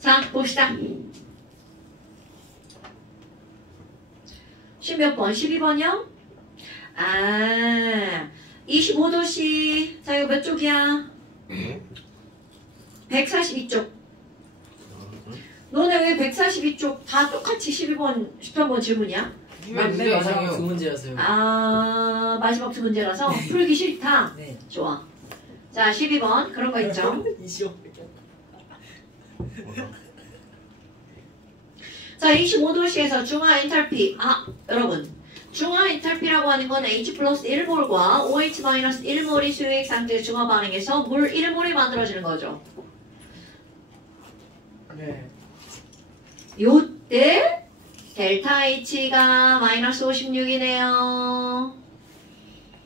자, 봅시다. 몇 번? 12번이요? 아, 25도씨. 자, 이거 몇 쪽이야? 142쪽. 너네 왜 142쪽 다 똑같이 13번 질문이야? 맨 마지막 두 문제였어요. 아, 마지막 두 문제라서 풀기 싫다? 네. 좋아. 자, 12번. 그런 거 있죠? 자, 25도씨에서 중화 엔탈피. 아, 여러분. 중화 엔탈피라고 하는 건 H 플러스 1몰과 OH 마이너스 1몰이 수유액 상태의 중화 반응에서 물 1몰이 만들어지는 거죠. 네. 요때 델타 H가 마이너스 56이네요.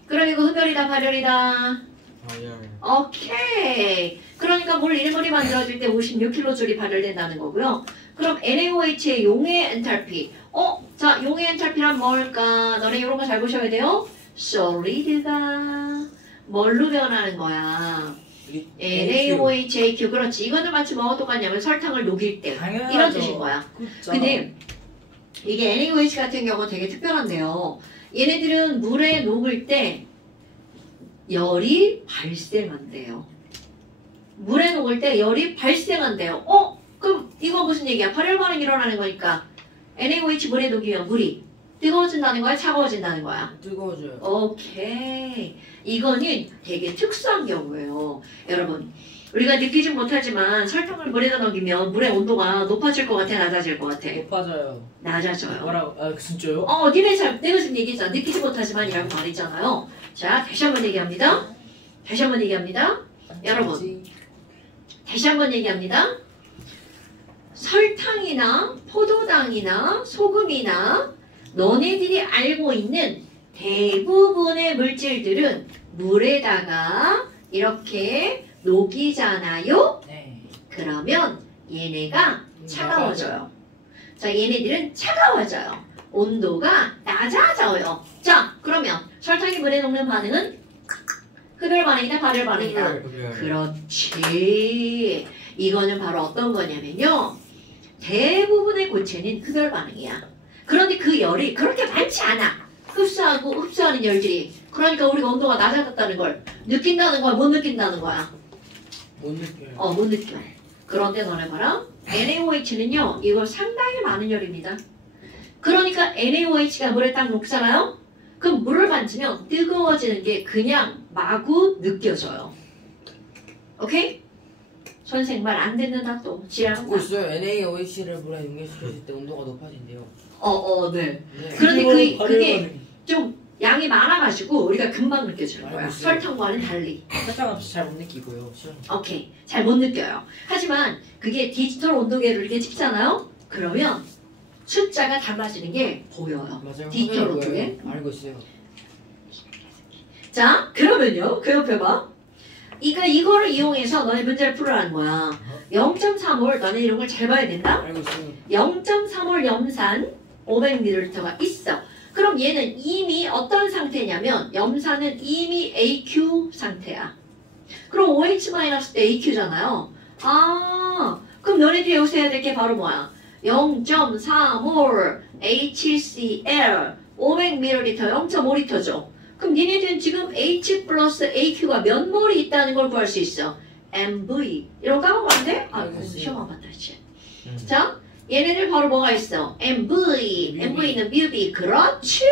그럼 이거 흡열이다, 발열이다? 오케이. 그러니까 물 1몰이 만들어질 때 56kJ이 발열된다는 거고요. 그럼 NaOH의 용해 엔탈피. 자, 용해 엔탈피란 뭘까? 너네 이런 거 잘 보셔야 돼요. solid가 뭘로 변하는 거야? NaOHAQ. 그렇지. 이거는 마치 뭐가 똑같냐면 설탕을 녹일 때 당연하죠. 이런 뜻인 거야. 그쵸. 근데 이게 NaOH 같은 경우는 되게 특별한데요. 얘네들은 물에 녹을 때 열이 발생한대요. 물에 녹을 때 열이 발생한대요. 그럼 이거 무슨 얘기야? 발열 반응이 일어나는 거니까 NaOH 물에 녹이면 물이 뜨거워진다는 거야? 차가워진다는 거야? 뜨거워져요. 오케이. 이거는 되게 특수한 경우예요. 여러분, 우리가 느끼진 못하지만 설탕을 물에다 녹이면 물의 온도가 높아질 것 같아? 낮아질 것 같아? 높아져요. 낮아져요. 뭐라고? 아, 진짜요? 내가 지금 얘기했잖아. 느끼지 못하지만 이라고 말했잖아요. 자, 다시 한번 얘기합니다. 여러분, 다시 한번 얘기합니다. 설탕이나 포도당이나 소금이나 너네들이 알고 있는 대부분의 물질들은 물에다가 이렇게 녹이잖아요. 네. 그러면 얘네가 차가워져요. 자, 얘네들은 차가워져요. 온도가 낮아져요. 자, 그러면 설탕이 물에 녹는 반응은 흡열 반응이다, 발열 반응이다. 그렇지. 이거는 바로 어떤 거냐면요. 대부분의 고체는 흡열 반응이야. 그런데 그 열이 그렇게 많지 않아. 흡수하는 열들이. 그러니까 우리가 온도가 낮아졌다는 걸 느낀다는 거야, 못 느낀다는 거야? 못 느껴요. 못 느껴. 그런데 너네 봐라. NaOH는요, 이거 상당히 많은 열입니다. 그러니까 NaOH가 물에 딱 녹잖아요? 그럼 물을 만지면 뜨거워지는 게 그냥 마구 느껴져요. 오케이? 선생 말 안 듣는다 또. 지랄한다. 하고 있어요. NaOH를 물에 응용시켰을 때 온도가 높아진대요. 네. 네. 그런데 그게 좀 양이 많아가지고 우리가 금방 느껴지는 거야. 알고 있어요. 설탕과는 달리. 설탕 없이 잘 못 느끼고요. 오케이. 잘 못 느껴요. 하지만 그게 디지털 온도계를 이렇게 찍잖아요? 그러면 숫자가 달라지는 게 보여요. 맞아요. 디지털 화면이 온도계. 보여요. 알고 있어요. 자, 그러면요. 그 옆에 봐. 이거를 이용해서 너네 문제를 풀으라는 거야. 0.3올, 너네 이런 걸 잘 봐야 된다? 알고 있어요. 0.3올 염산 500ml가 있어. 그럼 얘는 이미 어떤 상태냐면 염산은 이미 AQ 상태야. 그럼 OH- AQ잖아요. 그럼 너네들이 여기서 해야 될 게 바로 뭐야? 0.3올 HCl 500ml 0.5L죠. 그럼 니네들은 지금 H 플러스 AQ가 몇 몰이 있다는 걸 구할 수 있어. MV. 이런 거 까먹으면 안 돼? 시험 안 봤다, 이제. 자, 얘네들 바로 뭐가 있어? MV. MV는 뮤비. 그렇지.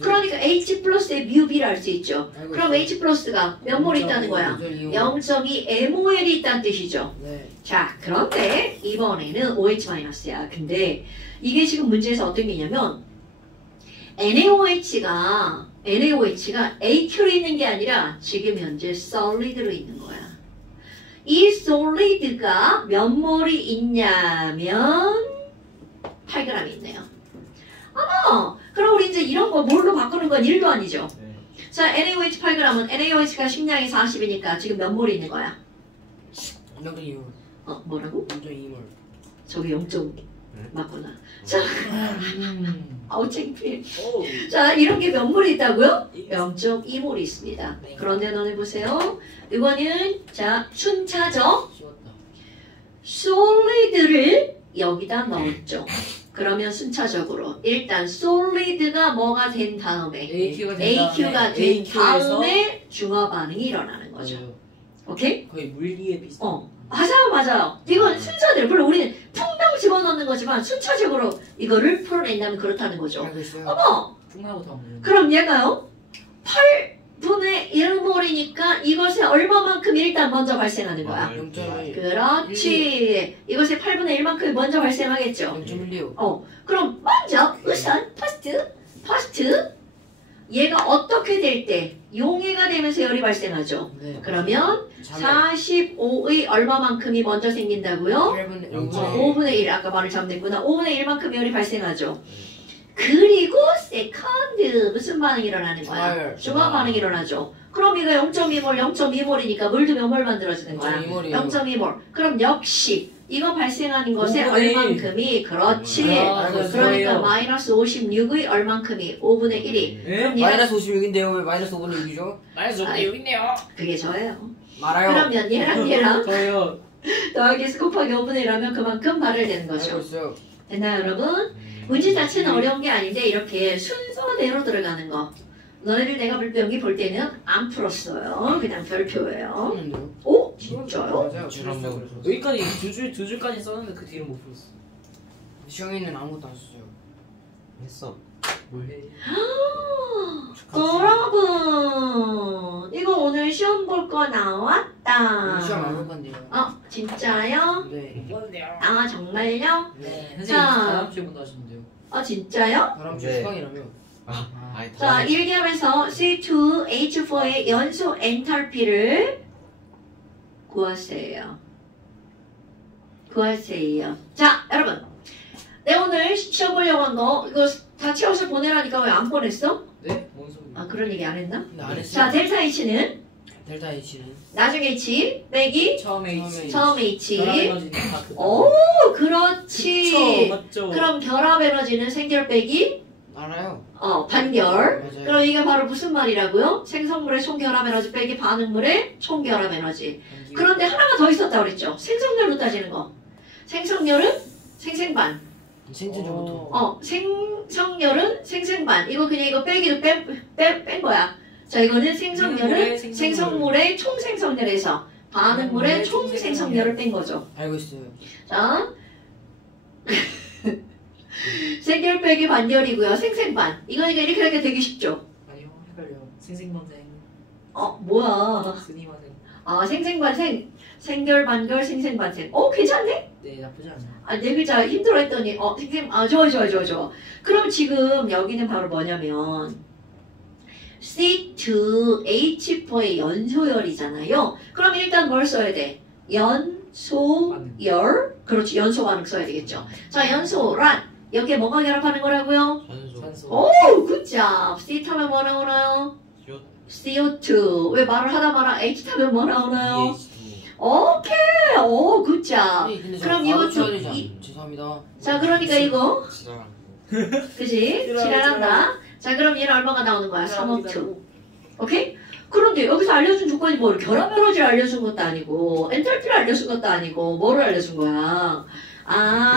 그러니까 H 플러스의 뮤비를 알 수 있죠. 그럼 H 플러스가 몇 몰이 있다는 거야? 0.2 MOL이 있다는 뜻이죠. 네. 자, 그런데 이번에는 OH-야. 근데 이게 지금 문제에서 어떤 게 있냐면 NaOH가 AQ로 있는 게 아니라 지금 현재 solid로 있는 거야. 이 solid가 몇 몰이 있냐면 8g 있네요. 그럼 우리 이제 이런 거 몰로 바꾸는 건 1도 아니죠. 네. 자, NaOH 8g은 NaOH가 식량이 40이니까 지금 몇 몰이 있는 거야? 0.2몰. 뭐라고? 0.2몰. 저기 0. 맞구나. 자, 창피해. 오. 자, 이런 게 몇 몰이 있다고요? 0.2몰이 있습니다. 네. 그런데 너네 보세요. 이거는 자, 순차죠? 쉬웠다. solid solid를 여기다 넣었죠. 그러면 순차적으로 일단 solid가 뭐가 된 다음에 AQ가 된 다음에 중화 반응이 일어나는 거죠. 오케이? 거의 물리에 비슷한. 맞아요. 이건 순서대로. 물론 우리는 풍당 집어넣는 거지만 순차적으로 이거를 풀어낸다면 그렇다는 거죠. 알고 있어요. 어머! 풍나고 다 먹는. 그럼 얘가요? 8분의 1몰이니까 이것에 얼마만큼 일단 먼저 발생하는 거야? 0.1. 그렇지. 이것에 8분의 1만큼이 먼저 발생하겠죠. 0.16. 그럼 먼저 우선 퍼스트 얘가 어떻게 될 때 용해가 되면서 열이 발생하죠. 네. 그러면 45의 얼마만큼이 먼저 생긴다고요? 5분의 1 아까 말을 잘못했구나. 5분의 1만큼 열이 발생하죠. 그리고 세컨드 무슨 반응이 일어나는 거야? 중화 반응이 일어나죠. 그럼 이거 0.2몰 0.2몰이니까 물도 몇 몰 만들어지는 거야? 0.2몰. 그럼 역시 이거 발생하는 것에 얼만큼이 그렇지. 그러니까 마이너스 56의 얼만큼이 5분의 1이. 네? 마이너스 56인데요. 왜 마이너스 5분의 6이죠? 마이너스 5분의 6인데요. 그게 저예요. 말아요. 그러면 얘랑 저요. 더하기 곱하기 5분의 1하면 그만큼 발을되는 알고 거죠. 있어요. 됐나요 여러분? 문제 자체는 어려운 게 아닌데 이렇게 순서대로 들어가는 거. 너네들 내가 여기 볼 때는 안 풀었어요. 그냥 별표예요. 했는데요? 오? 진짜요? 맞아요. 여기까지 두 줄까지 썼는데 그 뒤로 못 풀었어. 시영이는 아무것도 안 썼어요. 했어. 뭘 해? 여러분 이거 오늘 시험 볼 거 나왔다. 시험 안 볼 건데요. 진짜요? 네. 뭔데요? 아 정말요? 네. 선생님 자. 다음 주에부터 하시는데요. 진짜요? 다음 주 네. 수강이라며. 아니, 자 1기업에서 C2H4의 연소 엔탈피를 구하세요. 자 여러분 내가 오늘 시험 보려고 한 거 이거 다 채워서 보내라니까 왜 안 보냈어? 네? 뭔 소리? 그런 얘기 안 했나? 근데 안 했어요. 자 델타 H는 델타 H는 나중에 H 빼기 처음에 H. 처음 H. 에너지는 다 그. 오 그렇지. 맞죠. 그럼 결합 에너지는 생결 빼기 알아요. 반결. 맞아요. 그럼 이게 바로 무슨 말이라고요? 생성물의 총결합 에너지 빼기 반응물의 총결합 에너지. 그런데 하나가 더 있었다 그랬죠. 생성열로 따지는 거. 생성열은 생생반. 생체적부터. 생성열은 생생반. 이거 그냥 이거 빼기도 뺀 거야. 자 이거는 생성열은 생성물의 총생성열에서 반응물의 총생성열을 뺀 거죠. 알고 있어요. 자 생결 빼기 반결이고요. 생생반. 이거니까 이렇게 하니까 되게 쉽죠. 아니요 헷갈려. 생생반생. 뭐야. 스니마생. 생생반생. 생결 반결 생생반생. 괜찮네? 네 나쁘지 않아요. 네 글자 힘들어 했더니 좋아. 그럼 지금 여기는 바로 뭐냐면 C2H4의 연소열이잖아요. 그럼 일단 뭘 써야 돼? 연소열. 그렇지. 연소 반응 써야 되겠죠. 자 연소란 여기에 뭐가 결합하는 거라고요? 산소. 오 굿잡. C 타면 뭐 나오나요? CO2. 왜 말을 하다 말아 H 타면 뭐 나오나요? 오케이. 굿잡. 그럼 이거 죄송합니다. 자 그러니까 이거 진짜. 그지? 지랄한다. 자 그럼 얘는 얼마가 나오는 거야? 3억2. 오케이? 그런데 여기서 알려준 조건이 뭐 결합 에너지를 알려준 것도 아니고 엔탈피를 알려준 것도 아니고 뭐를 알려준 거야?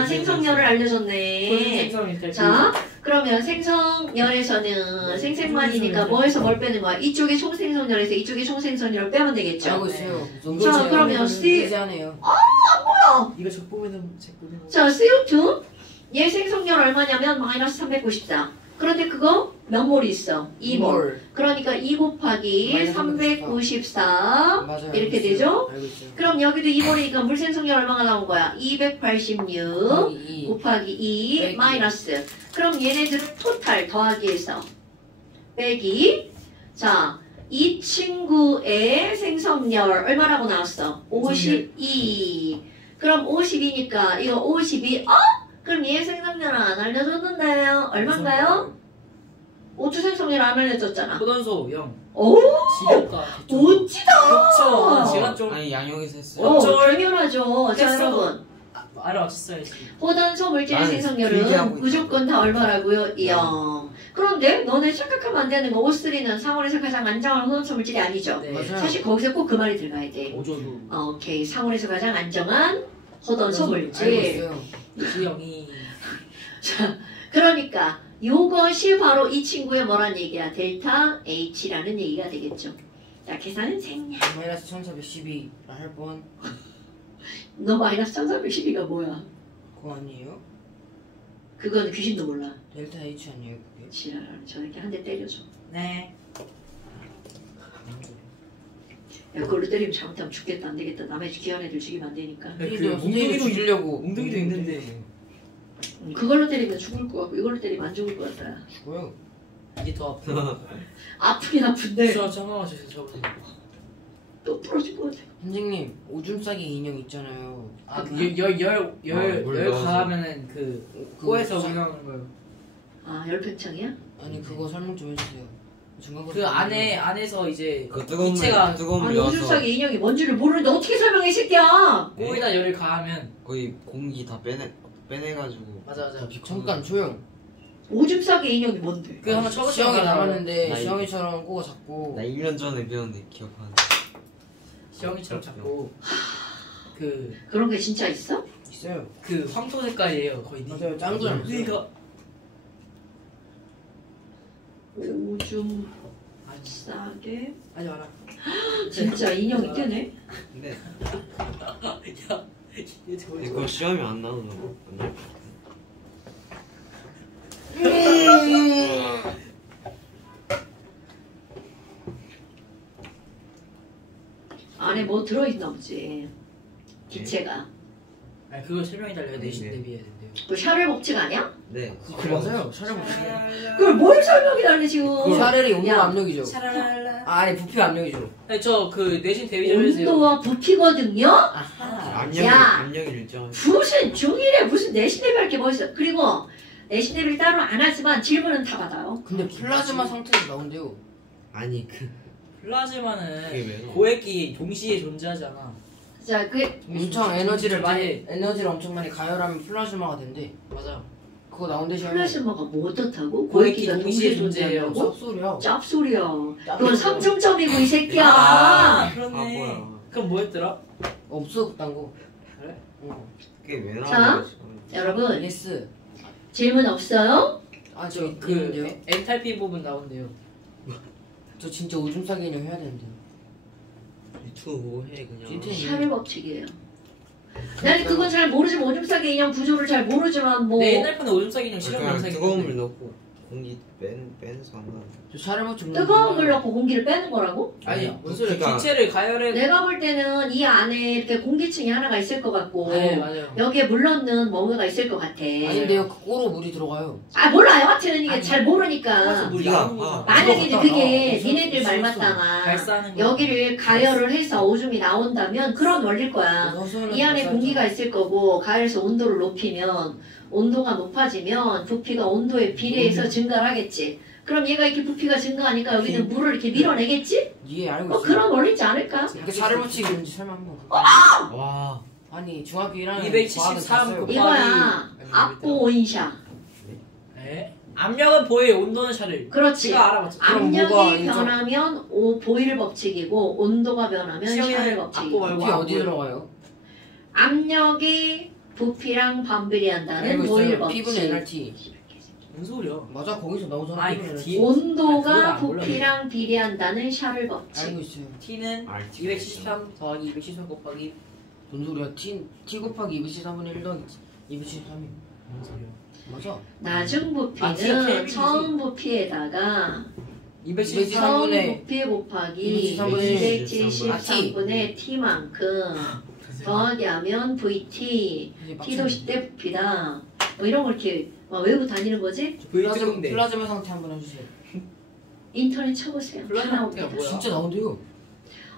생성열을 알려줬네. 자 그러면 생성열에서는 생생만이니까 뭐에서 뭘 빼는 거야? 이쪽에 총생성열에서 이쪽에 총생성열을 빼면 되겠죠? 알고 있어요. 자 그러면 C 하네요. 뭐야? 이거 적보면은 적보면. 자 CO2 얘 생성열 얼마냐면 마이너스 394. 그런데 그거 몇 몰이 있어? 2몰. 그러니까 2 곱하기 394 맞아요. 이렇게 되죠? 알고 있어요. 그럼 여기도 2몰이니까 물 생성열 얼마가 나온 거야? 286 곱하기 2 마이너스. 그럼 얘네들은 토탈 더하기해서 빼기. 자, 이 친구의 생성열 얼마라고 나왔어? 52. 그럼 52니까 이거 52. 그럼 얘 생성열 안 알려줬는데요. 얼마인가요? 오투 생성열 안 알려줬잖아. 포단소 0. 오! 지렸다. 멋지다! 그쵸. 제가 좀 아니 양용에서 했어요. 어쩔? 당연하죠. 자, 했어. 여러분. 알아맞혔어야지. 호단소 물질의 나는 생성열은 필기하고 무조건 다 얼마라고요? 0. 그런데 너네 착각하면 안 되는 거 O3는 상온에서 가장 안정한 호단소 물질이 아니죠. 네. 맞아요. 사실 거기서 꼭 그 말이 들어가야 돼. 오조도. 오케이. 상온에서 가장 안정한 허던 알고 소물질. 있어요. 지영이 자, 그러니까 요것이 바로 이 친구의 뭐란 얘기야? 델타 H라는 얘기가 되겠죠. 자, 계산은 생략. 마이너스 1412라 할 뻔. 너 마이너스 1412가 뭐야? 그거 아니에요? 그거는 귀신도 몰라. 델타 H 아니에요 그게? 지랄하는 저렇게 한 대 때려줘. 네. 야, 그걸로 때리면 잘못하면 죽겠다. 안 되겠다. 남의 귀한 애들 죽이면 안 되니까. 선생님도 죽이려고 웅덩이도 있는데 그걸로 때리면 죽을 것 같고 이걸로 때리면 안 죽을 것 같다. 죽어요. 이게 더 아파. 아프긴 아픈데 저 잠깐만 주세요. 또 부러질 것 같아. 선생님 오줌 싸기 인형 있잖아요. 아열열 가하면은 그 코에서 사- 올라오는 거요. 아, 열팽창이야? 아니 그거 설명 좀 해주세요. 중간 그 안에서 이제 그 뜨거운 이체가 뜨거운 아니, 물 오줌 넣어서 싸기 인형이 뭔지를 모르는데 어떻게 설명해, 이 새끼야? 코에다 열을 가하면 거의 공기 다 빼내가지고 맞아. 잠깐 조용. 오줌 싸기 인형이 뭔데? 그 한번 쳐봤잖아. 시영이 남았는데 나 시영이처럼 꼬고 잡고 나 1년 전에 배웠는데 기억하는. 시영이처럼 잡고 그 그런 게 진짜 있어? 있어요. 황토 색깔이에요 거의. 맞아요. 짱구 닮았어요. 그러니까 오줌 싸게 아니 알아. 진짜 인형 있겠네? 근데 야, 얘 저거 그거 시험이 안 나오면 안 나올 것 같아. 안에 뭐 들어있나 보지. 기체가. 아니 그거 설명해 달래요. 내신 네. 대비해야 된대요. 그 샤넬 법칙 아니야? 네. 맞아요. 촬영 보세요. 그걸 뭘 설명이 달래 지금? 샤넬이 온도 야, 압력이죠. 아니 부피 압력이죠. 아니 저그 내신 대비 좀 해주세요. 온도와 부피거든요? 아하. 압력이 일정. 무슨 중일에 무슨 내신 대비할 게 뭐 있어? 그리고 내신 대비를 따로 안 하지만 질문은 다 받아요. 근데 플라즈마 상태에서 나온대요. 아니 그 플라즈마는 그게 왜 나와? 고액이 동시에 존재하지 않아. 자, 그 엄청 에너지를 많이- 에너지를 엄청 많이 가열하면 플라즈마가 된대. 맞아. 그거 나온대 시험에. 플라즈마가 뭐 어떻다고? 고액이 고액기가 동시에 동시에 존재해요. 존재한다고? 쌉소리야. 짭소리야. 짭소리야. 그건 삼중점이고 이 새끼야. 아 그렇네. 뭐야. 그럼 뭐였더라? 없어 그딴 거. 그래? 어. 그게 왜 자. 나와? 여러분 예스. 질문 없어요? 아저 그 있는데요. 엔탈피 부분 나온대요. 저 진짜 오줌 싸기 인형 해야 되는데. 유튜브 해 그냥. 진짜 샤넬 법칙이에요. 나는 그건 잘 모르지만 오줌 싸기 인형 구조를 잘 모르지만 뭐 내 옛날 폰에 오줌 싸기 인형 실험 그냥 영상이 뜨거운 물 있는데. 넣고 공기 빼내서 하나. 저 촬영을 좀. 뜨거운 물 넣고 공기를 빼는 거라고? 아니 뭔 소리야? 부피가- 기체를 가열해. 내가 볼 때는 이 안에 이렇게 공기층이 하나가 있을 것 같고 네 맞아요. 여기에 물 넣는 뭔가가 있을 것 같아. 아닌데요. 그 꼬로 물이 들어가요. 아 몰라 여하튼 이게 아니, 잘 모르니까 물이 네가 나오는 거잖아. 만약에 이제 그게 무슨 니네들 말 무슨 맞다가 발사하는 거. 여기를 가열을 해서 오줌이 나온다면 그런 원리일 거야. 이 안에 공기가 있을 거고 가열해서 온도를 높이면 온도가 높아지면 부피가 온도에 비례해서 증가를 하겠지. 그럼 얘가 이렇게 부피가 증가하니까 여기는 물을 이렇게 밀어내겠지? 이해 알고 뭐 있어요. 그런 원리지 않을까? 이렇게 살을 붙이기 뭔지 설명 한번. 와. 아니 중학교 1학년 273 곱하기- 이거야. 압보 온샤. 에? 압력은 보일, 온도는 샤를. 그렇지. 제가 알아봤죠. 그럼 뭐가 압력이 인정- 변하면 보일 법칙이고 온도가 변하면 샤넬 시험에는 법칙이고. 압보 말고 부피 어디 압을. 들어가요? 압력이 부피랑 반비례한다는 알고 보일 있어요. 법칙. P분의 NRT. 뭔 소리야? 맞아 거기서 나오잖아. 아니, P분의 그 NRT. 뒤에- 아니, 그거 온도가 안 몰라, 부피랑 비례한다는 샤를 법칙. 알고 있어요. T는 RT. 273 더하기 273 곱하기 뭔 소리야? T 곱하기 273분의 1 더하기 273이. 뭔 소리야? 맞아. 나중 아, T가 부피는 켈빈이지. 처음 부피에다가 273 처음 273분의 부피 곱하기 273분의 273분의 t만큼 더하기 하면 vt 이제 t도 10대 부피다. 뭐 이런 걸 이렇게 막 외우고 다니는 거지? 플라즈마 상태 한번 해주세요. 인터넷 쳐보세요. 다 플라즈마 나옵니다. 상태가 뭐야? 진짜 나온대요.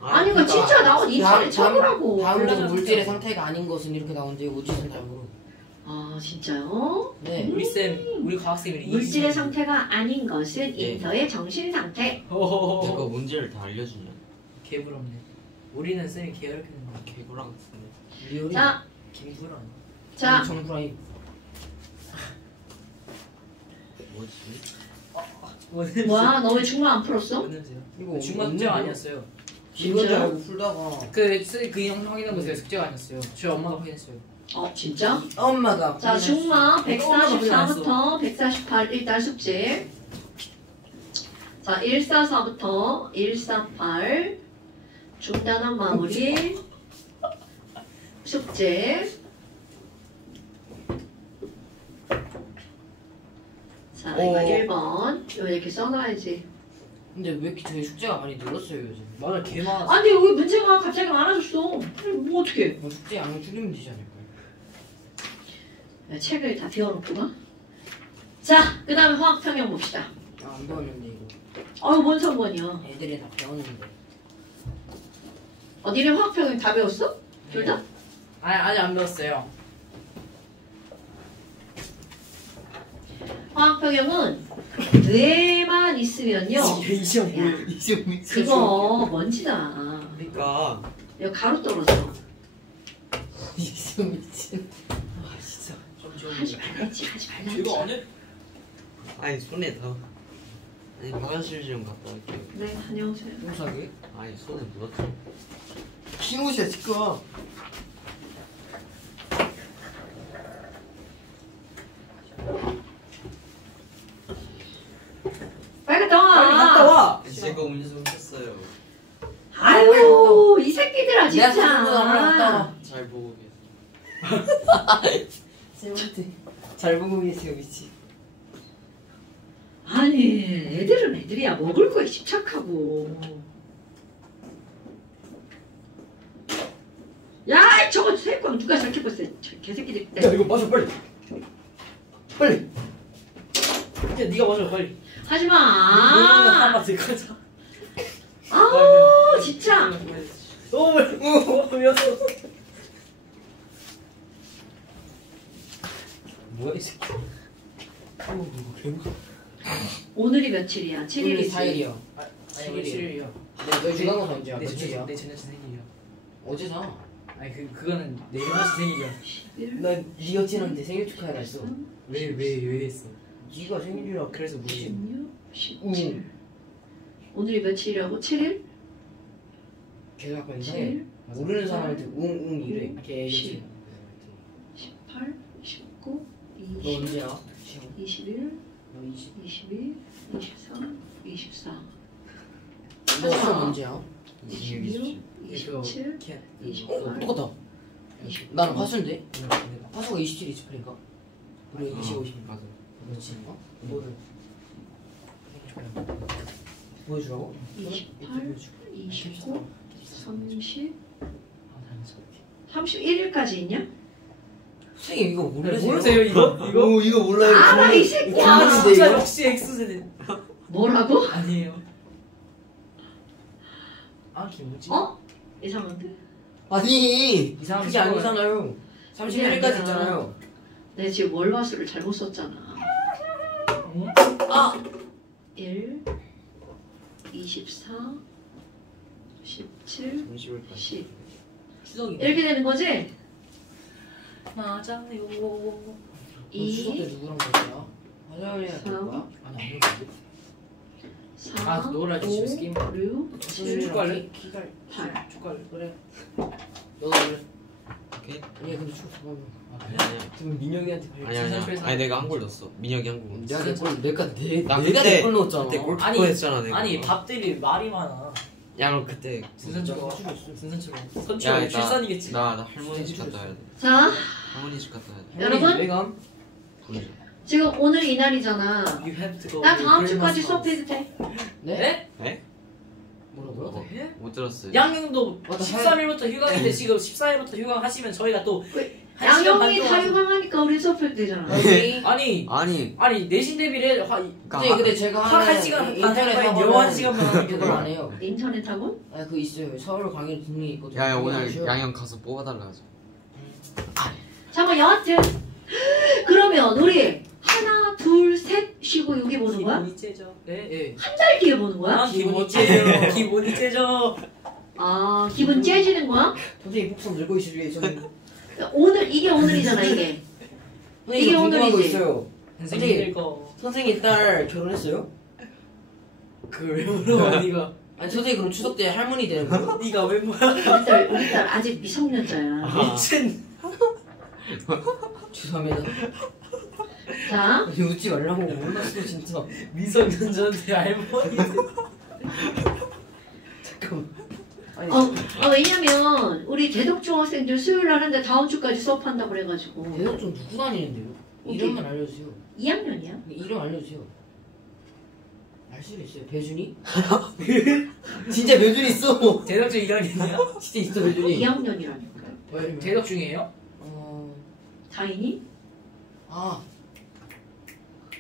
아니 이거 진짜 나온 인터넷 쳐보라고. 다음 주 플라즈마 물질의 상태. 상태가 아닌 것은 이렇게 나온대요. 오지선 다음으로. 아 진짜요? 네. 우리 쌤, 우리 과학쌤이 물질의 상태가 아닌 것은 예. 인터의 정신 상태. 그거 문제를 다 알려주냐? 개부럽네. 우리는 쌤이 개이렇게 는 거야. 개구랑 같은데. 리얼이. 자, 김부랑. 자, 정프라임. 뭐지? 뭐야? 너 왜 중간 안 풀었어? 뭔 냄새야? 이거 중간 없는데요? 숙제가 아니었어요. 이건 줄 알고 풀다가 그 영상 확인해 보세요. 숙제가 아니었어요. 저희 엄마가 확인했어요. 진짜? 엄마가. 자, 중마 엄마가 그냥 144부터 148 일단 숙제. 자, 144부터 148 중단원 마무리 숙제. 자, 이거 1번. 이거 이렇게 써놔야지. 근데 왜 이렇게 저희 숙제가 많이 늘었어요 요즘? 맞아 개 많아. 아니, 여기 문제가 갑자기 많아졌어. 뭐 어떡해. 뭐 숙제 양을 줄이면 되지 않을까요? 야, 책을 다 비워놓구나. 자, 그 다음에 화학평형 봅시다. 안 배웠는데 이거. 아유, 뭔 상관이야. 애들이 다 배웠는데. 니네 화학평형 다 배웠어? 둘 다? 아직 안 배웠어요. 화학평형은 뇌만 있으면요. 이 시험 야, 이 시험 그거 먼지다. 그러니까 여기 가루 떨어져. 이 시험 미친. 아 진짜. 하지 말랬지, 하지 말랬지. 이거 안 해? 아니 손에 더. 아니 화장실 좀 갔다 올게요. 네, 다녀오세요. 똥싸게? 아니 손에 묻었죠. 흰옷이야 지금. 빨리 갔다 와. 빨리 갔다 와. 제가 운전 했어요. 아유, 이 새끼들아, 진짜. 내가 빨리 갔다 와. 잘 보고 계세요. 쌤한테 잘 보고 계세요 미치. 아니, 애들은 애들이야. 먹을 거에 집착하고. 야, 저거 새우깡 누가 저렇게 봤어? 저 개새끼들. 야 이거 마셔 빨리. 빨리. 이제 네가 마셔 빨리. 하지 하나 마. 들어가자. 아우, 진짜. 너무 미웠어. 뭐야 이 새끼. 오늘이 며칠이야? 7일이지. 4일이요. 아니 7일이요. 너 중간고사 언제야? 내 며칠이야? 내 전혀 생일이야. 어제잖아. 아니 그거는 내 형아씨 생일이야. 11, 난 네 여친한테 생일 축하해라 했어. 왜 했어? 네가 생일이라 그래서 무시. 16, 17. 오늘이 며칠이라고? 7일? 계속 약간 이상해. 7, 모르는 사람한테 웅웅 이래. 걔 10, 18, 19, 너 20, 언제야? 시험. 21, 너 20. 22, 23, 24, 너 시험 언제야? 26, 27, 걔. 28, 똑같다. 29. 나는 화수인데? 화수가 27, 28인가? 우리 20, 50. 맞아. 그렇지인가? 뭐를? 보여주라고? 28, 29, 30, 아, 31일까지 있냐? 선생님 이거 모르세요? 모르세요 이거? 오 이거 몰라요. 알아, 이 새끼야. 모르는데, 진짜 이거? 역시 X세대. 뭐라고? 아니에요. 아 김우지. 어? 이상한데? 아니 이상한 그게 아니잖아요. 31일까지 있잖아요. 내가 지금 월화수를 잘못 썼잖아. 응? 아! 1, 24, 17, 30일까지. 10. 추석이. 이렇게 되는 거지? 맞아요. 너 추석 2, 때 누구랑 놀거야? 화요일에 삼. 놀거야? 아니 안 놀거야. 4, 아, 노을날 집에 5, 스킨. 6, 7, 축구할래? 기갈. 8. 축구할래? 그래. 너도 그래. 오케이. 아니야 근데 추석 잠깐만. 아니야. 지금 민혁이한테 아니야. 아니 내가 한 골 넣었어. 민혁이 한 골. 내가 내가 나 내가 그때- 내골 넣었잖아. 그때 골키퍼 아니, 했잖아 내가. 아니 밥들이 말이 많아. 야 그럼 그때 순선처럼. 해주겠어. 순선처럼. 야, 선처럼 출산이겠지. 나 할머니 집 갔다 와야 돼. 자, 할머니 집 갔다 와야 돼. 여러분? 내가 부르자. 지금 오늘 이날이잖아. You have to go. 나 다음 to 주까지 Christmas 수업해도 돼. 네? 네? 뭐라고요? 어, 해? 못 들었어요. 양형도 맞다, 13일부터 휴강인데 지금 14일부터 휴강하시면 저희가 또 한 시간 반 양형이 다 동안 휴강하니까 우리 수업해도 되잖아. 아니 아니 내신 대비를 근데 제가 한 시간 반 인터넷 할바에 학원은 영어 한 시간만 하는 게 그걸 안 해요. 인터넷 학원? 아 그거 있어요. 서울 강의 등록이 있거든요. 야야 그거 안 오늘 쉬어요. 양형 가서 뽑아달라 하자. 잠깐 여하튼 그러면 우리 하나, 둘, 셋 쉬고 여기 보는 거야? 기본이 째죠. 네. 예. 한 달 뒤에 보는 거야? 아 기본이 째요. 기본이 째죠. 아, 기분 째지는 거야? 선생님 복선 들고 있으시게 저는 오늘 이게 오늘이잖아 이게. 선생님 이게 궁금한 거 오늘이지. 있어요. 선생님들 거. 선생님 딸 결혼했어요? 그걸 왜 물어봐 니가. 아니 선생님 그럼 추석 때 할머니 되는 거예요? 니가 왜 뭐야. 우리 딸 아직 미성년자야. 미친. 죄송합니다. 자, 아니, 웃지 말라고 몰랐어 진짜. 미성년자한테 할머니. 잠깐만. 아니, 왜냐면 우리 대덕중학생들 수요일 날 하는데 다음 주까지 수업한다고 그래가지고. 대답 좀 누구 다니는데요? 이름만 알려주세요. 2학년이야? 이름 알려주세요. 알 수도 있어요. 배준이? 진짜 배준이 있어. 대덕중 2학년이야? 진짜 있어 배준이. 2학년이라니까요. 대덕 중이에요? 다인이? 아,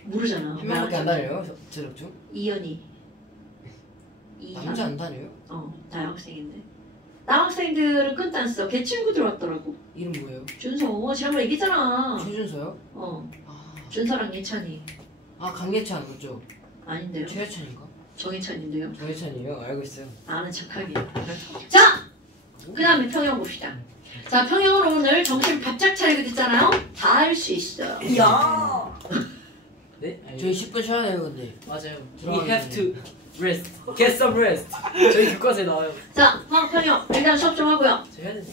모르잖아. 한 명밖에 안 다녀요? 대답 중? 이연이. 이하. 남자 안 다녀요? 남학생인데. 남학생들은 끝났어. 걔 친구들 왔더라고. 이름 뭐예요? 준서. 지난번에 얘기했잖아. 최준서요? 어. 아, 준서랑 예찬이. 강예찬 그죠? 아닌데요. 최예찬인가? 정예찬인데요. 정예찬이요? 알고 있어요. 아는 척하기. 자! 그 다음에 평영 봅시다. 자, 평영을 오늘 정신 바짝 차리게 됐잖아요. 다 할 수 있어요. 야. 네? 저희 10분 쉬어야 돼요 근데. 맞아요. We 들어가기 have to rest. Get some rest. 저희 교과서에 나와요. 자, 화학 평영. 일단 수업 좀 하고요. 저 해야 되는데.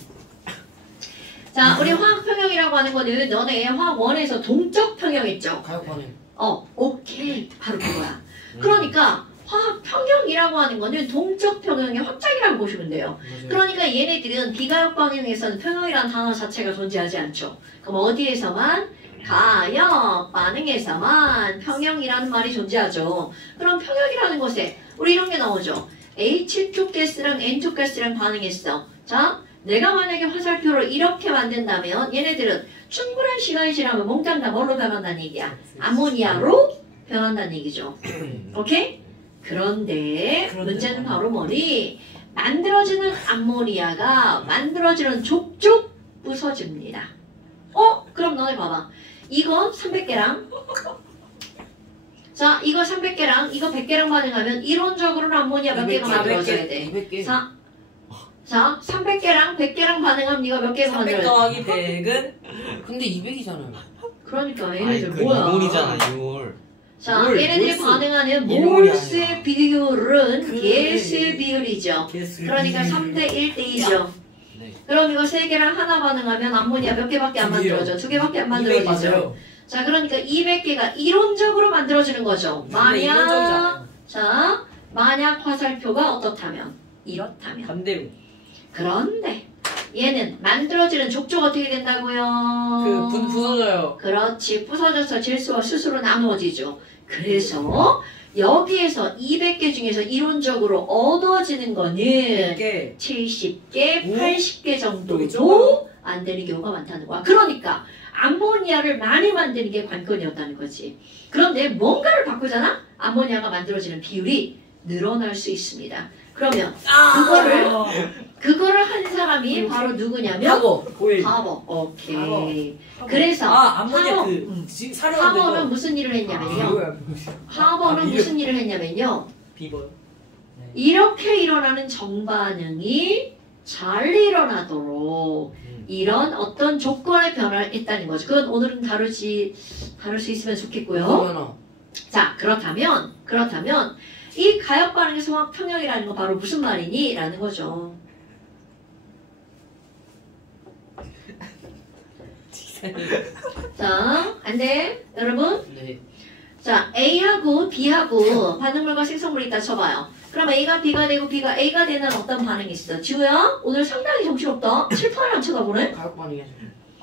자, 우리 화학 평영이라고 하는 거는 너네 화학 1에서 동적 평영 있죠? 가역 반응. 오케이. 바로 그거야. 그러니까 화학 평형이라고 하는 거는 동적 평형의 확장이라고 보시면 돼요. 맞아요. 그러니까 얘네들은 비가역 반응에서는 평형이라는 단어 자체가 존재하지 않죠. 그럼 어디에서만? 가역 반응에서만 평형이라는 말이 존재하죠. 그럼 평형이라는 것에 우리 이런 게 나오죠. H2 가스랑 N2 가스랑 반응했어. 자, 내가 만약에 화살표를 이렇게 만든다면 얘네들은 충분한 시간이 지나면 몽땅 다 뭘로 변한다는 얘기야? 암모니아로 변한다는 얘기죠. 오케이? 그런데 문제는 바로 뭐니? 만들어지는 암모니아가 만들어지는 족족 부서집니다. 그럼 너네 봐봐. 이거 300개랑 자, 이거 300개랑 이거 100개랑 반응하면 이론적으로는 암모니아 몇 개가 200개, 만들어져야 돼? 200개. 자, 300개랑 100개랑 반응하면 네가 몇 개가 300 만들어야 돼? 더하기 100은 근데 200이잖아요. 그러니까 아니 얘네들 그 뭐야? 2몰이잖아 2몰. 자, 몰, 얘네들이 몰수. 반응하는 일몰이 몰스의 아니야. 비율은 그래. 개수의 비율이죠. 개수. 그러니까 3대 1대2죠. 네. 그럼 이거 3개랑 하나 반응하면 암모니아 몇 개밖에 안 두 개요. 만들어져? 2개밖에 안 200 만들어지죠. 맞아요. 자, 그러니까 200개가 이론적으로 만들어지는 거죠. 근데 만약 이론적이잖아요. 자, 만약 화살표가 어떻다면 이렇다면. 반대로. 그런데 얘는 만들어지는 족족 어떻게 된다고요? 부서져요. 그렇지. 부서져서 질소와 수소로 나누어지죠. 그래서 여기에서 200개 중에서 이론적으로 얻어지는 거는 이게 70개, 오? 80개 정도도 있죠? 안 되는 경우가 많다는 거야. 그러니까 암모니아를 많이 만드는 게 관건이었다는 거지. 그런데 뭔가를 바꾸잖아? 암모니아가 만들어지는 비율이 늘어날 수 있습니다. 그러면 그거를 한 사람이 바로 누구냐면 하고. 고일. 하버. 오케이. 하버. 그래서 암모니아 하버. 사료가 하버는 무슨 일을 했냐면요. 하버는 비료. 무슨 일을 했냐면요. 비버요. 이렇게 일어나는 정반응이 잘 일어나도록 이런 어떤 조건의 변화를 했다는 거죠. 그건 오늘은 다룰 수 있으면 좋겠고요. 그러면 자, 그렇다면 이 가역 반응의 성학 평형이라는 건 바로 무슨 말이니? 라는 거죠. 자, 안 돼. 여러분. 네. 자, A하고 B하고 반응물과 생성물이 있다 쳐봐요. 그럼 A가 B가 되고 B가 A가 되는 어떤 반응이 있어? 지우야, 오늘 상당히 정신없다. 칠판을 안 쳐다보네? 가역 반응이죠.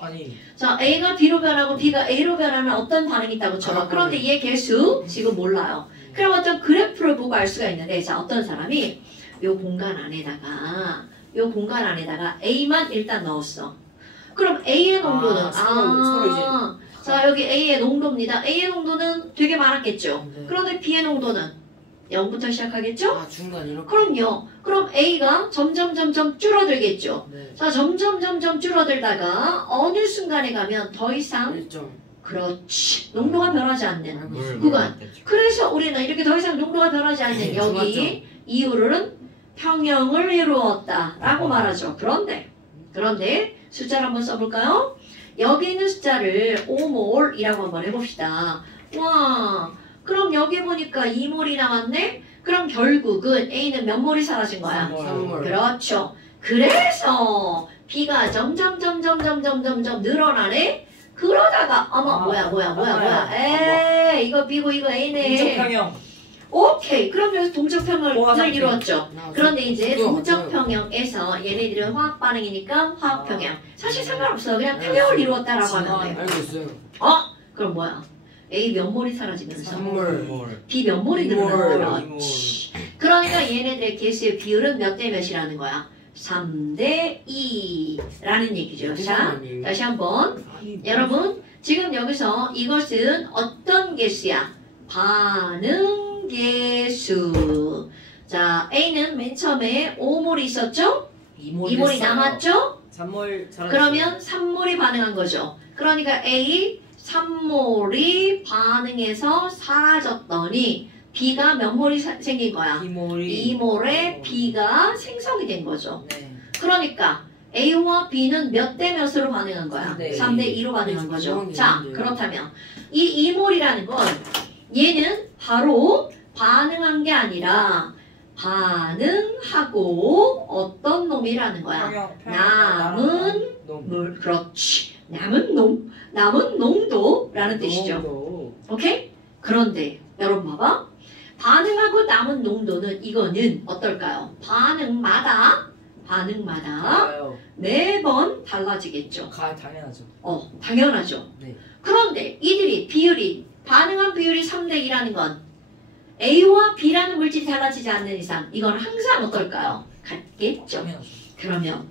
아니. 자, A가 B로 변하고 B가 A로 변하는 어떤 반응이 있다고 쳐봐. 그런데 얘 개수 지금 몰라요. 그럼 어떤 그래프를 보고 알 수가 있는데, 자, 어떤 사람이 요 공간 안에다가 A만 일단 넣었어. 그럼 A의 농도는 서로 이제. 자, 여기 A의 농도입니다. A의 농도는 되게 많았겠죠. 네. 그런데 B의 농도는 0부터 시작하겠죠? 아 중간 이렇게. 그럼요. 그럼 A가 점점 줄어들겠죠. 네. 자, 점점 줄어들다가 어느 순간에 가면 더 이상 1점. 그렇지. 농도가 변하지 않는 알고 물, 있어요. 구간. 그래서 우리는 이렇게 더 이상 농도가 변하지 않는 여기 이유로는 평형을 이루었다라고 말하죠. 그런데 숫자를 한번 써볼까요? 여기 있는 숫자를 5몰이라고 한번 해봅시다. 와, 그럼 여기 보니까 2몰이 나왔네? 그럼 결국은 A는 몇 몰이 사라진 거야? 3몰. 그렇죠. 그래서 B가 점점 늘어나네? 그러다가 어머 뭐야 에이 이거 B고 이거 A네. 동적평형. 오케이 그럼 여기서 동적평형을 상태. 이루었죠. 나 그런데 이제 속도가 동적평형에서 얘네들은 화학 반응이니까 화학평형. 사실 상관없어요. 그냥 평형을 이루었다라고 하면 돼. 알고 있어요. 그럼 뭐야? A 면몰이 사라지면서 물. B 면몰이 이몰, 늘어나는 이몰. 그렇지. 그러니까 얘네들의 개수의 비율은 몇 대 몇이라는 거야? 3대 2라는 얘기죠. 자, 다시 한번 여러분 지금 여기서 이것은 어떤 개수야? 반응 개수. 자, A는 맨 처음에 5몰이 있었죠? 2몰이 남았죠? 3몰 사라졌어요. 그러면 3몰이 반응한 거죠. 그러니까 A 3몰이 반응해서 사라졌더니 B가 몇 몰이 생긴 거야? 2몰에 B가 생성이 된 거죠. 네. 그러니까 A와 B는 몇 대 몇으로 반응한 거야? 3대 2로 반응한 거죠. 네, 자, 네. 그렇다면 이 2몰이라는 건 얘는 바로 반응한 게 아니라 반응하고 어떤 놈이라는 거야? 남은 물, 그렇지. 남은 농도라는 뜻이죠. 오케이? 그런데 여러분 봐봐. 반응하고 남은 농도는 이거는 어떨까요? 반응마다 매번 달라지겠죠. 당연하죠. 당연하죠. 네. 그런데 이들이 반응한 비율이 3대 2라는 건 A와 B라는 물질이 달라지지 않는 이상 이건 항상 어떨까요? 같겠죠. 당연하죠. 그러면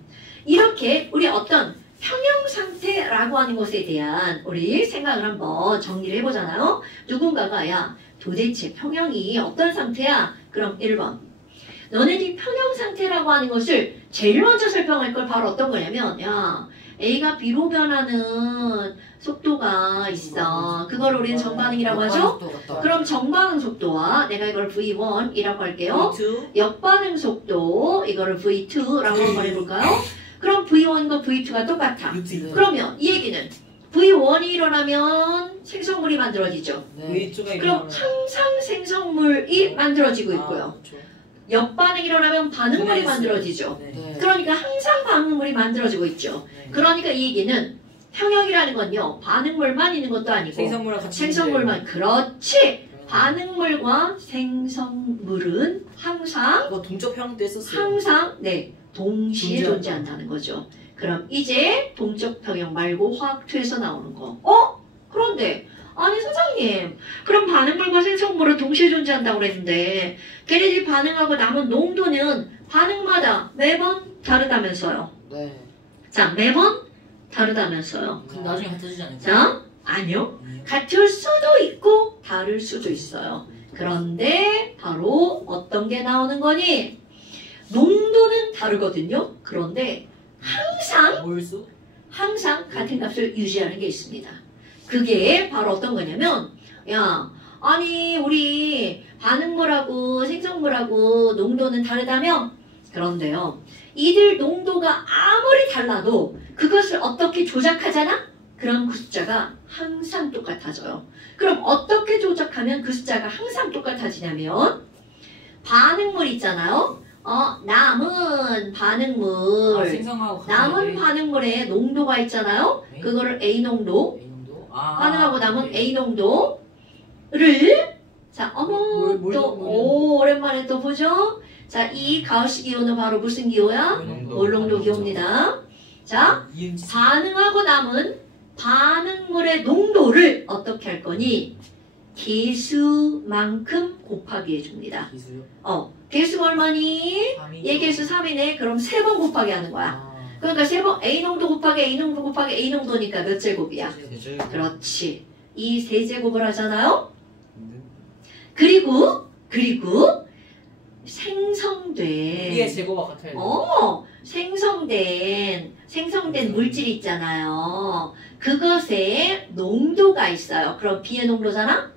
이렇게 우리 어떤 평형 상태라고 하는 것에 대한 우리 생각을 한번 정리를 해보잖아요. 누군가가 야 도대체 평형이 어떤 상태야? 그럼 1번 너네들이 평형 상태라고 하는 것을 제일 먼저 설명할 걸 바로 어떤 거냐면 야 A가 B로 변하는 속도가 있어. 그걸 우리는 정반응이라고 하죠? 그럼 정반응 속도와 내가 이걸 V1이라고 할게요. 역반응 속도 이거를 V2라고 한번 해볼까요? 그럼 V1과 V2가 똑같아. 그러면 이 얘기는 V1이 일어나면 생성물이 만들어지죠. 네. 그럼 항상 생성물이 만들어지고 있고요. 역반응이 일어나면 반응물이 만들어지죠. 네. 그러니까 항상 반응물이 만들어지고 있죠. 그러니까 이 얘기는 평형이라는 건요. 반응물만 있는 것도 아니고 생성물과 같이 생성물만 그렇지. 반응물과 생성물은 항상 이거 동적평형 때 썼어요. 항상 동시에 존재한다. 존재한다는 거죠. 그럼 이제 동적 평형 말고 화학투에서 나오는 거. 그런데 아니 선생님 그럼 반응물과 생성물은 동시에 존재한다고 그랬는데 걔네들이 반응하고 남은 농도는 반응마다 매번 다르다면서요. 네. 자 매번 다르다면서요. 그럼 나중에 같아지지 않을까요? 자 아니요. 같을 수도 있고 다를 수도 있어요. 그런데 바로 어떤 게 나오는 거니? 농도는 다르거든요. 그런데 항상 같은 값을 유지하는 게 있습니다. 그게 바로 어떤 거냐면 야 아니 우리 반응물하고 생성물하고 농도는 다르다며? 그런데요. 이들 농도가 아무리 달라도 그것을 어떻게 조작하잖아? 그럼 그 숫자가 항상 똑같아져요. 그럼 어떻게 조작하면 그 숫자가 항상 똑같아지냐면 반응물 있잖아요. 남은 반응물 남은 반응물에 농도가 있잖아요. 네. 그거를 A 농도 반응하고 남은 네. A 농도를 자 또 오랜만에 또 보죠. 자 이 가우스 기호는 바로 무슨 기호야? 몰농도 기호입니다. 자 반응하고 남은 반응물의 농도를 어떻게 할 거니? 개수만큼 곱하기 해줍니다. 개수가 얼마니? 얘 개수 3이네. 그럼 3번 곱하기 하는 거야. 그러니까 3번 A 농도 곱하기 A 농도 곱하기 A 농도니까 몇 제곱이야? 그렇지. 이 세제곱을 하잖아요. 그리고 생성된 위에 제곱과 같아요. 생성된 물질이 있잖아요. 그것에 농도가 있어요. 그럼 B의 농도잖아?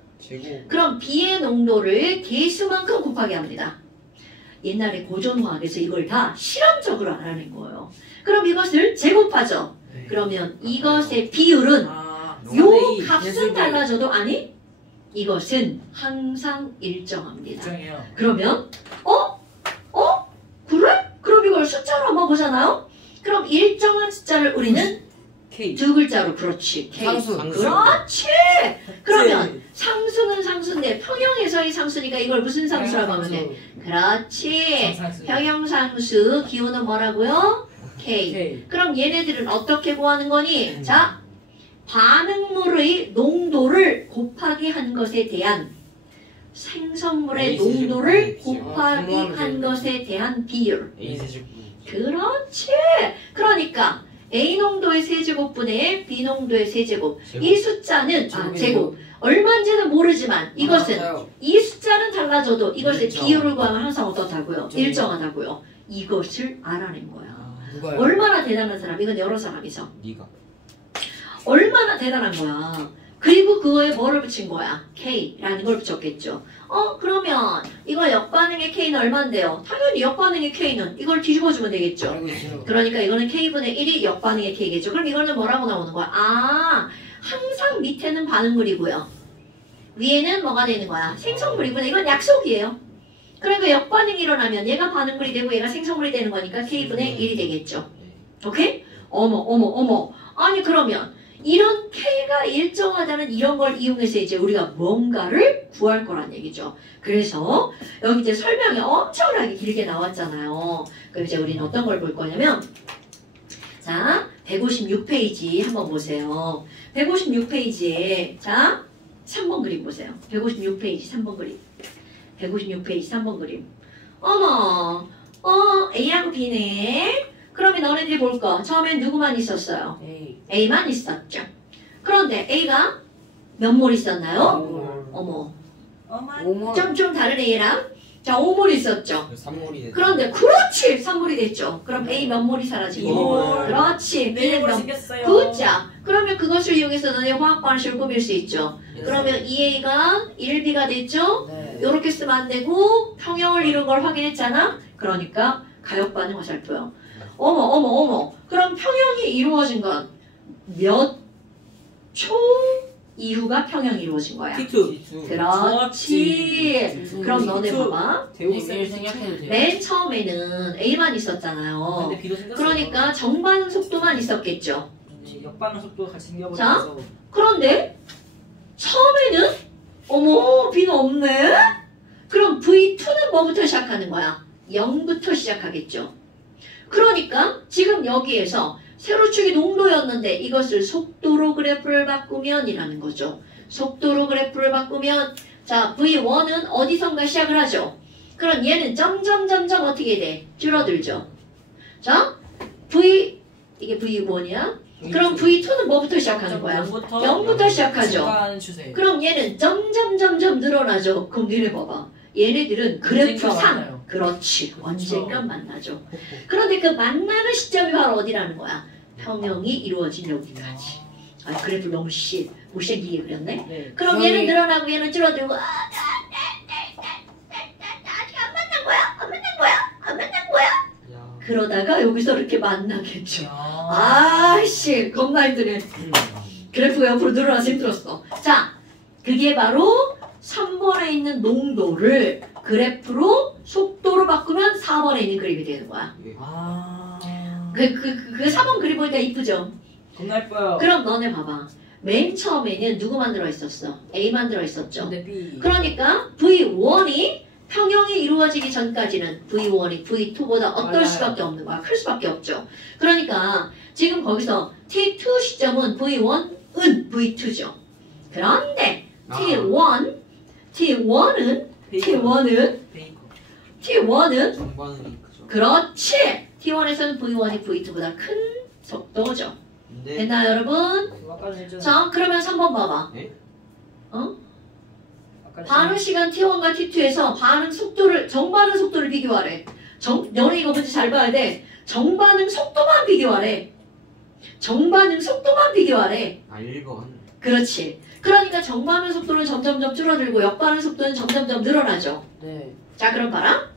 그럼 B의 농도를 개수만큼 곱하기 합니다. 옛날에 고전화학에서 이걸 다 실험적으로 알아낸 거예요. 그럼 이것을 제곱하죠. 그러면 이것의 비율은 요 값은 달라져도 아니 이것은 항상 일정합니다. 그러면 그래? 그럼 이걸 숫자로 한번 보잖아요. 그럼 일정한 숫자를 우리는 K. 두 글자로 그렇지. K. 상수. 그렇지. 그러면 상수는 상수인데 평형에서의 상수니까 이걸 무슨 상수라고 하면 돼? 그렇지. 상수. 평형상수 기호는 뭐라고요? K. K. 그럼 얘네들은 어떻게 구하는 거니? 자, 반응물의 농도를 곱하기 한 것에 대한 생성물의 농도를 곱하기 한 것에 대한 비율. A 세제곱. 그렇지. 그러니까 A 농도의 세제곱분의 B 농도의 세제곱. 이 숫자는 제곱. 얼마인지는 모르지만 이것은 이 숫자는 달라져도 이것의 일정. 비율을 구하면 항상 어떻다고요? 일정하다고요. 이것을 알아낸 거야. 누가요? 얼마나 대단한 사람? 이건 여러 사람이죠. 네가. 얼마나 대단한 거야. 그리고 그거에 뭐를 붙인 거야? K라는 걸 붙였겠죠. 그러면 이거 역반응의 K는 얼만데요? 당연히 역반응의 K는 이걸 뒤집어주면 되겠죠. 알고 있어요. 그러니까 이거는 K분의 1이 역반응의 K겠죠. 그럼 이거는 뭐라고 나오는 거야? 항상 밑에는 반응물이고요. 위에는 뭐가 되는 거야? 생성물이구나. 이건 약속이에요. 그러니까 역반응이 일어나면 얘가 반응물이 되고 얘가 생성물이 되는 거니까 K분의 1이 되겠죠. 오케이? 어머. 아니 그러면 이런 K가 일정하다는 이런 걸 이용해서 이제 우리가 뭔가를 구할 거란 얘기죠. 그래서 여기 이제 설명이 엄청나게 길게 나왔잖아요. 그럼 이제 우리는 어떤 걸 볼 거냐면 자, 156페이지 한번 보세요. 156페이지에 자, 3번 그림 보세요. 156페이지 3번 그림. 156페이지 3번 그림. 어머, A하고 B네. 그러면 너네들이 볼 거. 처음엔 누구만 있었어요? A. A만 있었죠. 그런데 A가 몇 몰 있었나요? 어머, 오몰. 좀 다른 A랑 자, 5몰 있었죠. 3몰이 됐. 그런데 그렇지! 3몰이 됐죠. 그럼 A 몇 몰이 사라지고 2몰. 그렇지. B는 몇 생겼어요. 그자. 그러면 그것을 이용해서 너네 화학 반식을 꾸밀 수 있죠. 그러면 2A가 1B가 됐죠? 네. 이렇게 쓰면 안 되고 평형을 이룬 걸 확인했잖아. 그러니까 가역 반응 화살표요. 어머. 그럼 평형이 이루어진 건 몇 초 이후가 평형이 이루어진 거야? T2. 그렇지. 그럼 너네 봐봐. 대우를 생략해도 돼요. 맨 처음에는 A만 있었잖아요. 근데 B도 생겼어요. 그러니까 정반응 속도만 있었겠죠. 역반응 속도가 같이 자? 생겨버려서 그런데 처음에는 어머 B가 없네? 그럼 V2는 뭐부터 시작하는 거야? 0부터 시작하겠죠. 그러니까 지금 여기에서 세로축이 농도였는데 이것을 속도로 그래프를 바꾸면 이라는 거죠. 속도로 그래프를 바꾸면 자 V1은 어디선가 시작을 하죠. 그럼 얘는 점점 어떻게 돼? 줄어들죠. 자 이게 V1이야. 그럼 V2는 뭐부터 시작하는 거야? 0부터 시작하죠. 증가하는 추세. 그럼 얘는 점점 늘어나죠. 그럼 니네 봐봐. 얘네들은 그래프상 그렇지. 언젠가 만나죠. 그런데 그 만나는 시점이 바로 어디라는 거야? 평형이 이루어진 여기까지. 그래프 너무 못생기게 그렸네. 네. 그럼 얘는 늘어나고 얘는 줄어들고 아직 안 만난 거야. 야. 그러다가 여기서 이렇게 만나겠죠. 야. 아이씨 겁나 힘드네. 그래프가 옆으로 늘어나서 힘들었어. 자, 그게 바로 3번에 있는 농도를 그래프로 속도로 바꾸면 4번에 있는 그림이 되는 거야. 그 4번 그림 보니까 이쁘죠? 겁나 예뻐요. 그럼 너네 봐봐. 맨 처음에는 누구만 들어있었어? A만 들어있었죠? 근데 B. 그러니까 V1이 평형이 이루어지기 전까지는 V1이 V2보다 어떨 맞아요. 수밖에 없는 거야. 클 수밖에 없죠. 그러니까 지금 거기서 T2 시점은 V1은 V2죠. 그런데 T1은 정반응이 크죠. 그렇지. T1에서는 V1이 V2보다 큰 속도죠. 근데 됐나요, 여러분? 아까 전에 자, 그러면 3번 봐봐. 네? 반응 시간 T1과 T2에서 정반응 속도를 비교하래. 너네 이거 문제 잘 봐야 돼. 정반응 속도만 비교하래. 1번. 그렇지. 그러니까 정반응 속도는 점점 줄어들고 역반응 속도는 점점 늘어나죠. 네. 자, 그럼 봐라.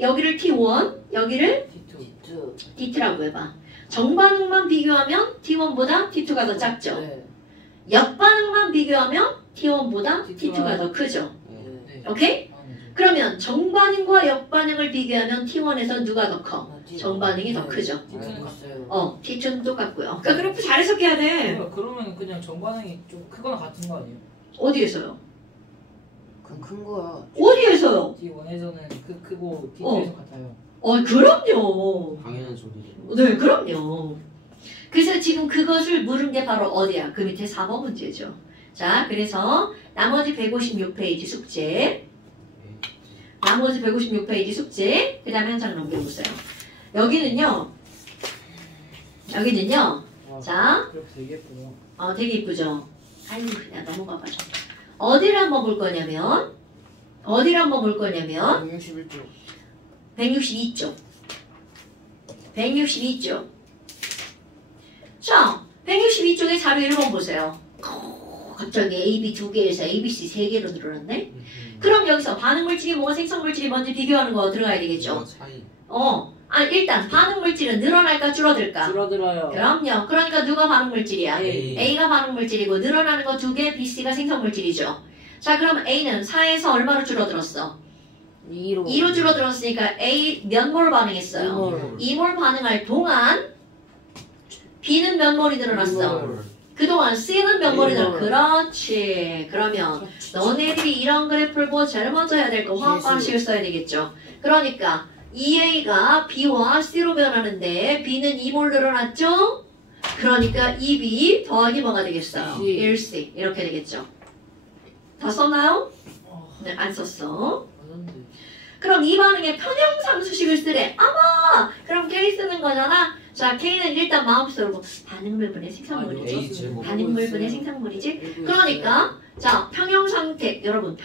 여기를 T1, 여기를 T2. T2라고 해봐. 정반응만 비교하면 T1보다 T2가 더 작죠. 네. 역반응만 비교하면 T1보다 T2가 더 크죠. 네. 오케이? 그러면 정반응과 역반응을 비교하면 T1에서 누가 더 커? 정반응이 더 크죠. 알고 있어요. T2는 똑같고요. 그러니까 그래프 잘 해석해야 돼. 그러면 그냥 정반응이 좀 크거나 같은 거 아니에요? 어디에서요? 그건 큰 거야. 어디에서요? T1에서는 크고 T2에서 같아요. 그럼요. 당연한 소리죠. 네, 그럼요. 그래서 지금 그것을 물은 게 바로 어디야? 그 밑에 4번 문제죠. 자, 그래서 나머지 156페이지 숙제. 나머지 156페이지 숙제. 그 다음에 한 장 넘겨보세요. 여기는요. 자, 그래프 되게 예쁘고. 되게 이쁘죠? 아유, 그냥 넘어가봐줘. 어디를 한번 볼 거냐면, 161쪽. 162쪽. 162쪽. 자, 162쪽에 자료 1번 보세요. 갑자기 AB 2개에서 ABC 3개로 늘어났네? 그럼 여기서 반응물질이 뭐가 생성물질이 뭔지 비교하는 거 들어가야 되겠죠? 차이. 일단 반응물질은 늘어날까 줄어들까? 줄어들어요. 그럼요. 그러니까 누가 반응물질이야? A. A가 반응물질이고 늘어나는 거 2개, BC가 생성물질이죠. 자, 그럼 A는 4에서 얼마로 줄어들었어? 2로 줄어들었으니까 A 몇 몰 반응했어요? 2몰 반응할 동안 B는 몇 몰이 늘어났어? 그동안 C는 몇 몰이 늘어났어? 그렇지. 그러면 너네들이 이런 그래프를 보고 제일 먼저 해야 될 거 화학 방식을 써야 되겠죠. 그러니까 EA가 B와 C로 변하는데 B는 2몰 늘어났죠? 그러니까 2B 더하기 뭐가 되겠어요? 1C 이렇게 되겠죠. 다 썼나요? 네, 안 썼어. 그럼 이 반응에 평형상수식을 쓰래. 그럼 K 쓰는 거잖아. 자, K는 일단 마음속으로 반응물분의 생성물이지. 반응물분의 생성물이지. 그러니까 자, 평형상태 여러분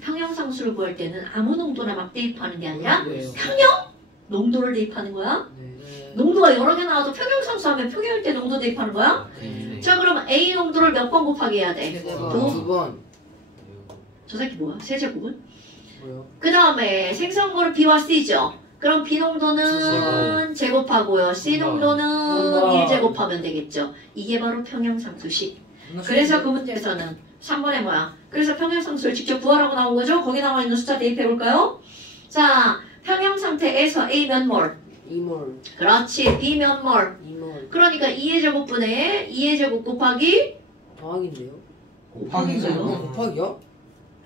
평형상수를 구할 때는 아무 농도나 막 대입하는 게 아니라 농도를 대입하는 거야. 농도가 여러 개 나와도 평형상수 하면 평형일 때 농도 대입하는 거야. 자, 그럼 A 농도를 몇 번 곱하기 해야 돼? 2번. 저 새끼 뭐야? 세제곱은? 뭐요? 그 다음에 생성물은 B와 C죠. 그럼 B 농도는 제곱하고요. C 농도는 1제곱하면 되겠죠. 이게 바로 평형상수식. 그래서 그 문제에서는 3번에 뭐야? 그래서 평형상수를 직접 구하라고 나온 거죠? 거기 나와 있는 숫자 대입해볼까요? 자, 평형상태에서 A 몇 몰? 2몰. 그렇지. B 몇 몰? 2몰. 그러니까 2의 제곱분에 2의 제곱 곱하기 더하기인데요? 곱하기인데요? 곱하기요?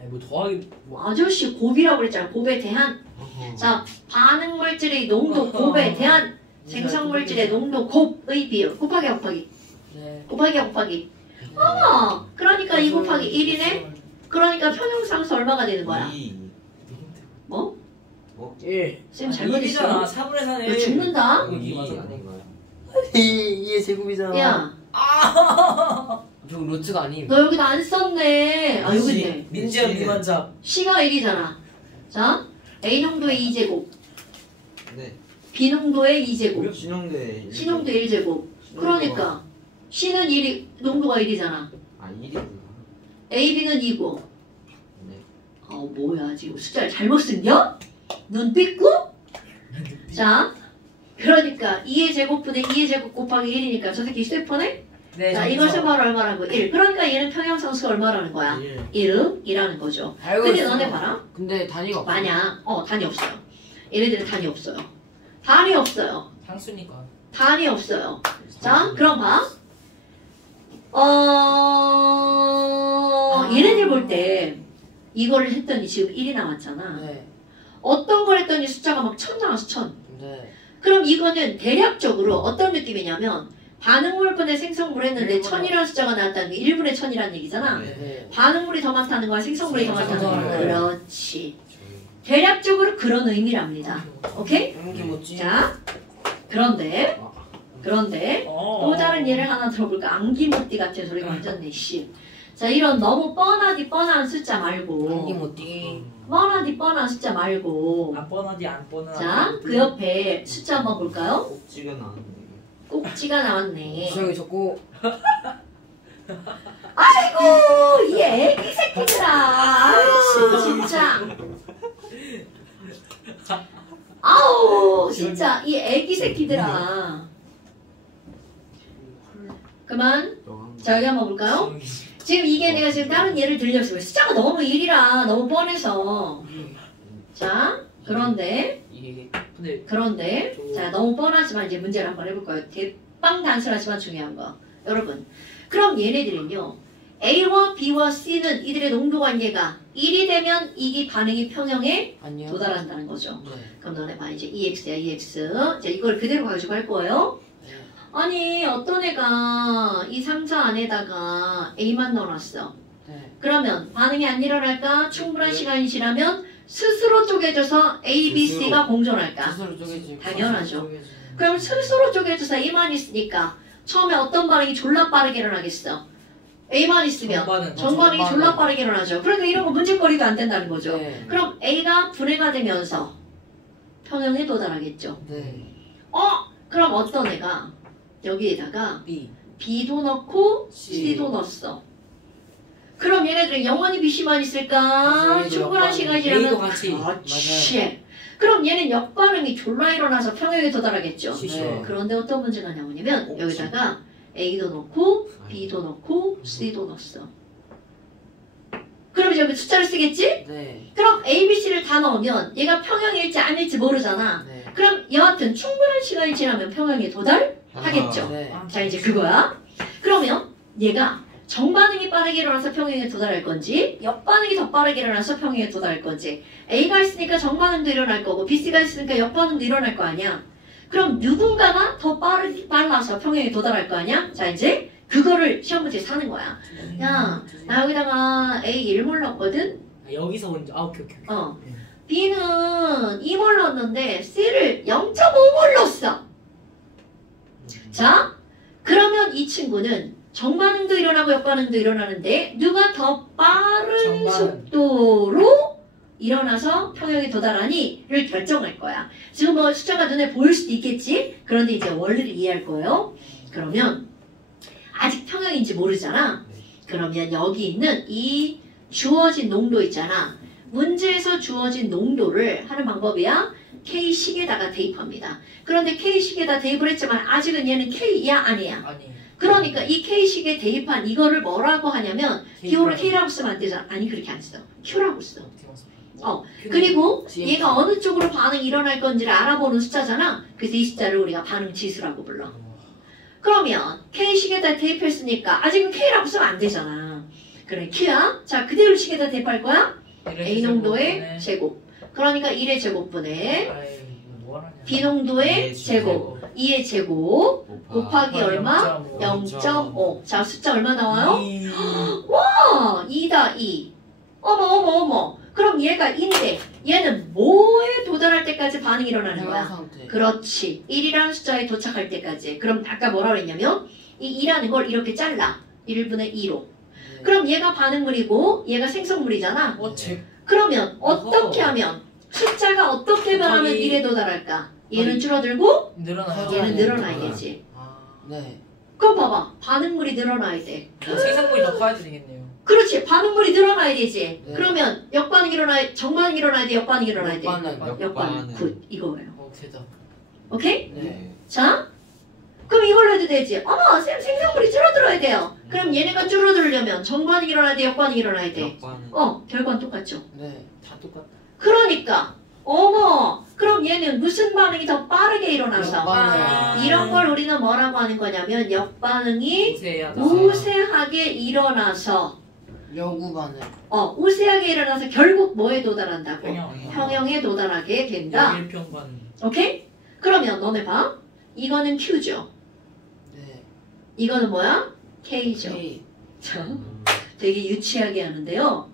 아니 뭐 더하기 아저씨 곱이라고 그랬잖아. 곱에 대한. 자, 반응물질의 농도 곱에 대한 생성물질의 농도 곱의 비율. 곱하기. 네. 곱하기. 그러니까 2 곱하기 1이네? 그러니까 평형상수 얼마가 되는 거야? 2. 뭐? 1. 쌤 잘못했어. 1이잖아. 4분의 4네. 너 죽는다? 2 맞아. 아닌가요? 2의 제곱이잖아. 야, 저 루트가 아님. 너 여기다 안 썼네. 아, 여기 있네. 민지연 미만잡. C가 1이잖아. 자, A 농도의 2제곱, 네. B 농도의 2제곱, 신용대. C 농도의 1제곱. 그러니까 C는 1이, 농도가 1이잖아. 1이구나. A, B는 2고. 네. 뭐야, 지금 숫자를 잘못 쓴겨? 눈 삐꾸? 자, 그러니까 2의 제곱분의 2의 제곱 곱하기 1이니까 저 새끼 휴대폰에? 네. 자, 이것은 바로 얼마라는 거야? 1. 그러니까 얘는 평형상수가 얼마라는 거야? 1이라는 거죠. 알고 근데 있어. 너네 봐라. 근데 단위가 없어. 만약, 단위 없어요. 얘네들은 단위 없어요. 단위 없어요. 상수니까. 단위 없어요. 자, 그럼 봐. 얘네들 볼 때 이거를 했더니 지금 1이 나왔잖아. 네. 어떤 걸 했더니 숫자가 막 1000 나왔어, 1000. 네. 그럼 이거는 대략적으로 어떤 느낌이냐면 반응물분의 생성물 했는데 1000이라는 숫자가 나왔다는 게 1분의 1000이라는 얘기잖아. 네. 반응물이 더 많다는 거야, 생성물이 더 많다는 거야. 생성물. 그렇지. 대략적으로 그런 의미랍니다. 오케이? 연기 뭐지? 자, 그런데 또 다른 예를 하나 들어볼까? 안기모띠 같은 소리가 완전 내씨. 자, 이런 너무 뻔한 숫자 말고 연기 뭐지? 뻔한 숫자 말고 안 뻔하디 안 뻔한. 자, 그 옆에 숫자 한번 볼까요? 꼭지가 나왔네. 꼭지가 나왔네. 저기 적고 아이고, 이 애기 새끼들아. 아이씨, 진짜. 아우, 진짜 이 애기 새끼들아. 그만. 자, 여기 한번 볼까요? 지금 이게 내가 지금 다른 예를 들렸어요. 숫자가 너무 1이라 너무 뻔해서. 자, 그런데 근데 자, 너무 뻔하지만 이제 문제를 한번 해볼까요? 대빵 단순하지만 중요한 거. 여러분, 그럼 얘네들은요, A와 B와 C는 이들의 농도 관계가 1이 되면 이 반응이 평형에 아니요. 도달한다는 거죠. 네. 그럼 너네 봐, 이제 EX야, EX. 자, 이걸 그대로 가지고 할 거예요. 네. 아니, 어떤 애가 이 상자 안에다가 A만 넣어놨어. 네. 그러면 반응이 안 일어날까? 충분한 시간이 지나면 스스로 쪼개져서 A, B, C가 공존할까? 스스로 쪼개지. 당연하죠. 그럼 스스로 쪼개져서 A만 있으니까 처음에 어떤 반응이 졸라 빠르게 일어나겠어? A만 있으면 정반응. 정반응이 졸라 빠르게 일어나죠. 그러니까 이런 거 문제거리가 안 된다는 거죠. 네. 그럼 A가 분해가 되면서 평형에 도달하겠죠. 네. 그럼 어떤 애가 여기에다가 B. B도 넣고 C. C도 넣었어. 그럼 얘네들은 영원히 BC만 있을까? 맞아요. 충분한 시간이 A도 지나면 같이. 그렇지. 그럼 얘는 역반응이 졸라 일어나서 평형에 도달하겠죠. 네. 그런데 어떤 문제가 나오냐면 여기다가 A도 넣고 B도 넣고 C도 넣었어. 그럼 이제 여기 숫자를 쓰겠지? 네. 그럼 A, B, C를 다 넣으면 얘가 평형일지 아닐지 모르잖아. 네. 그럼 여하튼 충분한 시간이 지나면 평형에 도달하겠죠. 네. 자, 이제 그거야. 그러면 얘가 정반응이 빠르게 일어나서 평형에 도달할 건지 역반응이 더 빠르게 일어나서 평형에 도달할 건지 A가 있으니까 정반응도 일어날 거고 BC가 있으니까 역반응도 일어날 거 아니야. 그럼 누군가가 더 빨라서 평형에 도달할 거 아니야? 자, 이제 그거를 시험 문제에서 하는 거야. 야, 나 여기다가 A 1몰 넣었거든? 여기서 먼저 오케이. B는 2몰 넣었는데 C를 0.5몰 넣었어. 자, 그러면 이 친구는 정반응도 일어나고 역반응도 일어나는데 누가 더 빠른 정반응. 속도로 일어나서 평형에 도달하니를 결정할 거야. 지금 뭐 숫자가 눈에 보일 수도 있겠지? 그런데 이제 원리를 이해할 거예요. 그러면 아직 평형인지 모르잖아. 그러면 여기 있는 이 주어진 농도 있잖아. 문제에서 주어진 농도를 하는 방법이야. K식에다가 대입합니다. 그런데 K식에다 대입을 했지만 아직은 얘는 K야 아니야? 아니. 그러니까 이 K식에 대입한 이거를 뭐라고 하냐면 기호를 K라고 쓰면 안 되잖아. 아니 그렇게 안 써. Q라고 써. 그리고 얘가 어느 쪽으로 반응이 일어날 건지를 알아보는 숫자잖아. 그래서 이 숫자를 우리가 반응 지수라고 불러. 그러면 K식에다 대입했으니까 아직은 K라고 쓰면 안 되잖아. 그래 Q야. 자 그대로 식에다 대입할 거야. A 농도의 제곱. 그러니까 1의 제곱분의 B 농도의 제곱. 2의 제곱 곱하기 얼마? 0.5. 자 숫자 얼마 나와요? 2다 2. 어머. 그럼 얘가 2인데 얘는 뭐에 도달할 때까지 반응이 일어나는 거야? 상태. 그렇지. 1이라는 숫자에 도착할 때까지. 그럼 아까 뭐라고 했냐면 이 2라는 걸 이렇게 잘라. 1분의 2로. 네. 그럼 얘가 반응물이고 얘가 생성물이잖아. 그러면 어떻게 하면 숫자가 어떻게 변하면 1에 도달할까? 얘는 줄어들고 얘는 늘어나야지. 네. 그럼 봐봐. 반응물이 늘어나야 돼. 생산물이 더 커야 되겠네요. 그렇지. 반응물이 늘어나야 되지. 네. 그러면 역반응 일어나야 정반응 일어나야 돼. 역반응 일어나야 돼. 역반응. 역반응. 굿. 이거예요. 대답. 오케이? 네. 자. 그럼 이걸로 해도 되지. 어머, 쌤 생산물이 줄어들어야 돼요. 그럼 얘네가 줄어들려면 정반응 일어나야 돼. 역반응 일어나야 돼. 결과는 똑같죠. 네. 다 똑같다. 그러니까 어머, 그럼 얘는 무슨 반응이 더 빠르게 일어나서 역반응. 이런 걸 우리는 뭐라고 하는 거냐면 역반응이 우세하다. 우세하게 일어나서 여구 반응. 우세하게 일어나서 결국 뭐에 도달한다고? 평형. 평형에 도달하게 된다. 일평반. 오케이? 그러면 너네 봐. 이거는 Q죠. 네. 이거는 뭐야? K죠. K. 자, 되게 유치하게 하는데요.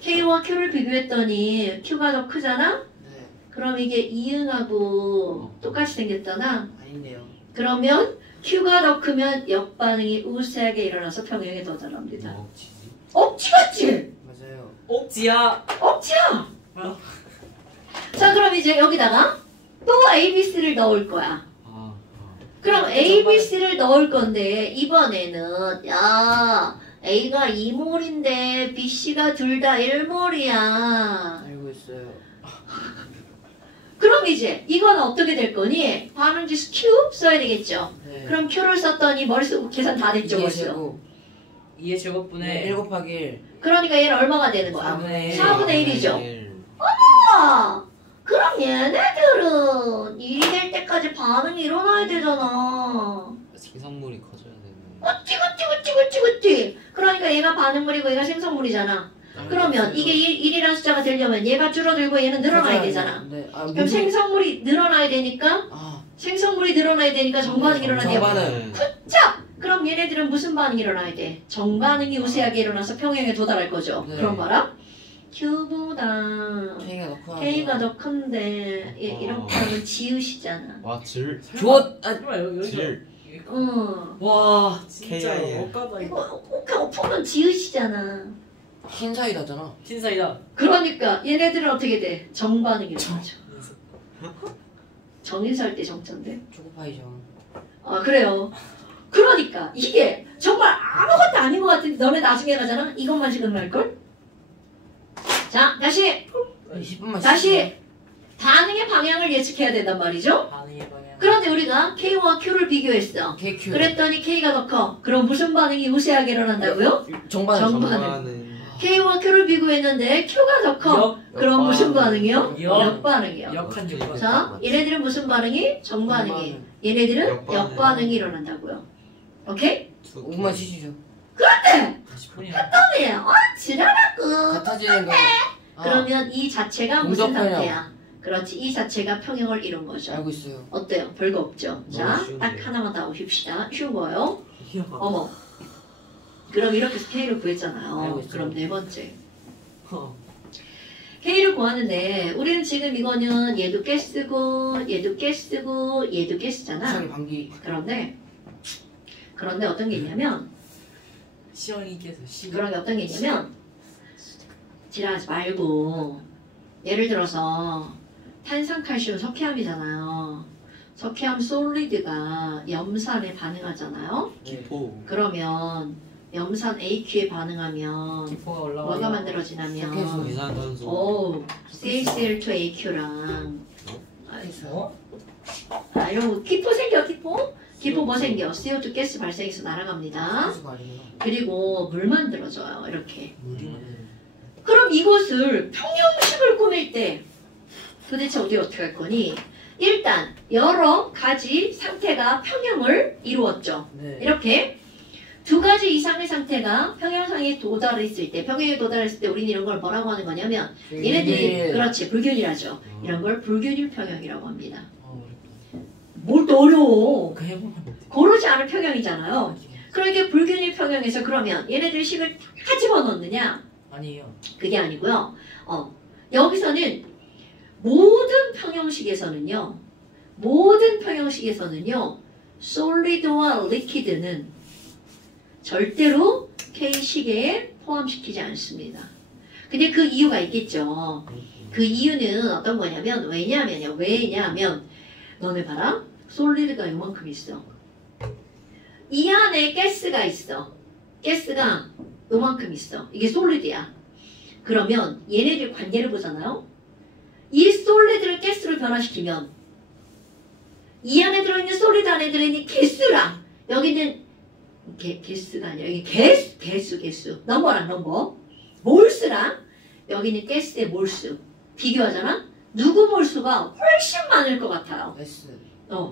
K와 Q를 비교했더니 Q가 더 크잖아? 네. 그럼 이게 이응하고 똑같이 생겼잖아. 아닌데요. 그러면 Q가 더 크면 역반응이 우세하게 일어나서 평형에 도달합니다. 억지 같지? 맞아요. 옥지야. 억지야! 뭐야? 자, 그럼 이제 여기다가 또 ABC를 넣을 거야. 그럼 ABC를 넣을 건데 이번에는 야 A가 2몰인데 BC가 둘 다 1몰이야. 알고 있어요. 그럼 이제 이건 어떻게 될 거니? 반응지수 Q 써야 되겠죠. 네. 그럼 Q를 썼더니 머릿속 계산 다 됐죠 이게 벌써. 제곱. 2의 제곱분의 1 곱하기 1. 그러니까 얘는 얼마가 되는 거야? 4분의 1. 4분의 1이죠. 일. 그럼 얘네들은 1이 될 때까지 반응이 일어나야 되잖아. 생성물이 커져야 되는. 그치. 그러니까 얘가 반응물이고 얘가 생성물이잖아. 그러면 이게 1이라는 숫자가 되려면 얘가 줄어들고 얘는 늘어나야 되잖아. 네. 그럼 생성물이 늘어나야 되니까 생성물이 늘어나야 되니까 정반응이 일어나야 돼요. 정반응. 자, 그럼 얘네들은 무슨 반응이 일어나야 돼? 정반응이 우세하게 일어나서 평형에 도달할 거죠. 네. 그럼 봐라. Q보다 K가 더 큰데 이렇게 하면 지읒이잖아. 와 질. 조. 설마 여기서 질. 응. 와 진짜 KIL. 억까다 이거 이거. 오케이 엎으면 지읒이잖아. 흰사이다잖아. 흰사이다. 그러니까 얘네들은 어떻게 돼? 정반응이 일어나죠. 정인살 때 정전데. 초코파이죠. 아 그래요. 그러니까 이게 정말 아무것도 아닌 것 같은데 너네 나중에 가잖아. 이것만 생각날걸? 자 다시 10분만 다시 반응의 방향을 예측해야 된단 말이죠. 반응의 방향. 그런데 우리가 K와 Q를 비교했어. KQ. 그랬더니 K가 더 커. 그럼 무슨 반응이 우세하게 일어난다고요? 정반응. 정반응. 정반은. K와 Q를 비교했는데 Q가 더 커. 그럼 무슨 반응이요? 역. 역반응이요. 역한 역. 자, 얘네들은 무슨 반응이? 정반응이. 얘네들은 역반응. 역반응이 일어난다고요. 오케이? 5분만 쉬시죠. 10분이나. 네, 지랄하고. 같아지는 거. 그러면 이 자체가 무슨 공적 상태야? 그렇지, 이 자체가 평형을 이룬 거죠. 알고 있어요. 어때요? 별거 없죠? 자, 쉬운데. 딱 하나만 더 봅시다. 쉬운 거요. 어머. 그럼 이렇게 해서 K를 구했잖아요. 알고 있어요. 그럼 네 번째. K를 구하는데 우리는 지금 이거는 얘도 가스고 얘도 가스고 얘도 가스잖아. 수학의 방귀. 그런데 어떤 게 있냐면 시영이께서 시. 그런 게 어떤 게 있냐면 지랄하지 말고 예를 들어서 탄산칼슘 석회암이잖아요. 석회암 솔리드가 염산에 반응하잖아요. 기포. 그러면 염산 AQ에 반응하면 기포가 올라와. 뭐가 만들어지냐면 이산탄소. 오 CaCl2AQ랑 어? 이런 거 기포 생겨 기포 뭐 생겨? CO2 가스 발생해서 날아갑니다. 수가 아니구나. 그리고 물 만들어져요 이렇게. 물이네. 그럼 이것을 평형식을 꾸밀 때 도대체 어떻게 할 거니? 일단 여러 가지 상태가 평형을 이루었죠. 네. 이렇게 두 가지 이상의 상태가 평형상에 도달했을 때, 평형에 도달했을 때 우리는 이런 걸 뭐라고 하는 거냐면 얘네들이 그렇지 불균이라죠. 이런 걸 불균일 평형이라고 합니다. 뭘 또 어려워. 그 해보면 돼. 고르지 않은 평형이잖아요. 그러니까 불균일 평형에서 그러면 얘네들 식을 다 집어넣느냐? 아니에요. 그게 아니고요. 여기서는 모든 평형식에서는요. 솔리드와 리퀴드는 절대로 K식에 포함시키지 않습니다. 근데 그 이유가 있겠죠. 그 이유는 어떤 거냐면 왜냐하면 너네 봐라. 솔리드가 요만큼 있어. 이 안에 가스가 있어. 가스가 요만큼 있어. 이게 솔리드야. 그러면 얘네들 관계를 보잖아요. 이 솔리드를 가스로 변화시키면 이 안에 들어있는 솔리드 안에 들어있는 가스랑 여기는 가스가 아니라 여기 개수 넘버랑 넘버 몰수랑 여기는 가스의 몰수 비교하잖아. 누구 몰수가 훨씬 많을 것 같아요. S.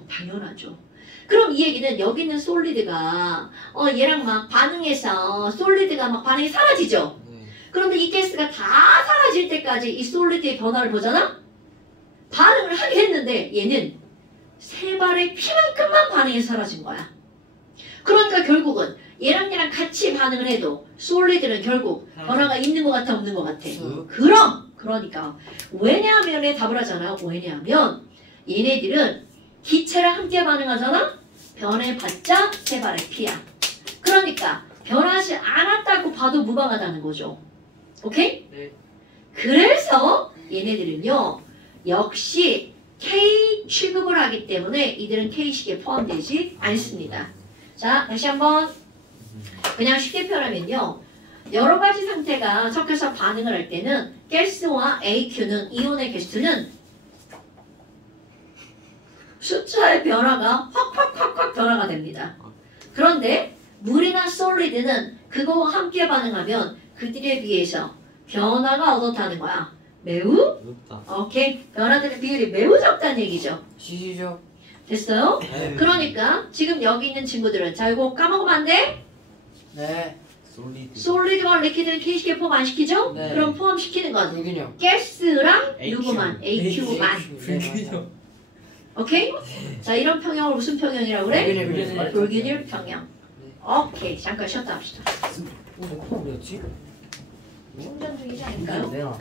당연하죠. 그럼 이 얘기는 여기 있는 솔리드가 얘랑 막 반응해서 솔리드가 막 반응이 사라지죠. 네. 그런데 이 가스가 다 사라질 때까지 이 솔리드의 변화를 보잖아. 반응을 하게 했는데 얘는 세 발의 피만큼만 반응이 사라진 거야. 그러니까 결국은 얘랑 같이 반응을 해도 솔리드는 결국 변화가 있는 것 같아 없는 것 같아. 그러니까 왜냐하면에 답을 하잖아요. 왜냐하면 얘네들은 기체랑 함께 반응하잖아. 변해봤자 세 발의 피야. 그러니까 변하지 않았다고 봐도 무방하다는 거죠. 오케이? 네. 그래서 얘네들은요. 역시 K 취급을 하기 때문에 이들은 K식에 포함되지 않습니다. 자, 다시 한번 그냥 쉽게 표현하면요. 여러 가지 상태가 섞여서 반응을 할 때는 가스와 AQ는 이온의 개수는 숫자의 변화가 확 변화가 됩니다. 그런데 물이나 솔리드는 그거와 함께 반응하면 그들에 비해서 변화가 어떻다는 거야? 매우? 높다. 오케이. 변화되는 비율이 매우 적다는 얘기죠. 시시죠. 됐어요? 네. 그러니까 지금 여기 있는 친구들은 자 이거 까먹으면 안 돼? 네. 솔리드. 솔리드와 리퀴드는 K식에 포함 안 시키죠? 네. 그럼 포함시키는 건 불균형. 가스랑 AQ. 누구만? AQ만. 불균형. 오케이? 자 이런 평형을 무슨 평형이라고 그래? 불균형. 불균형 평형. 오케이. 잠깐 쉬었다 합시다. 내 폰 어디였지? 충전 중이지 않을까요? 내가.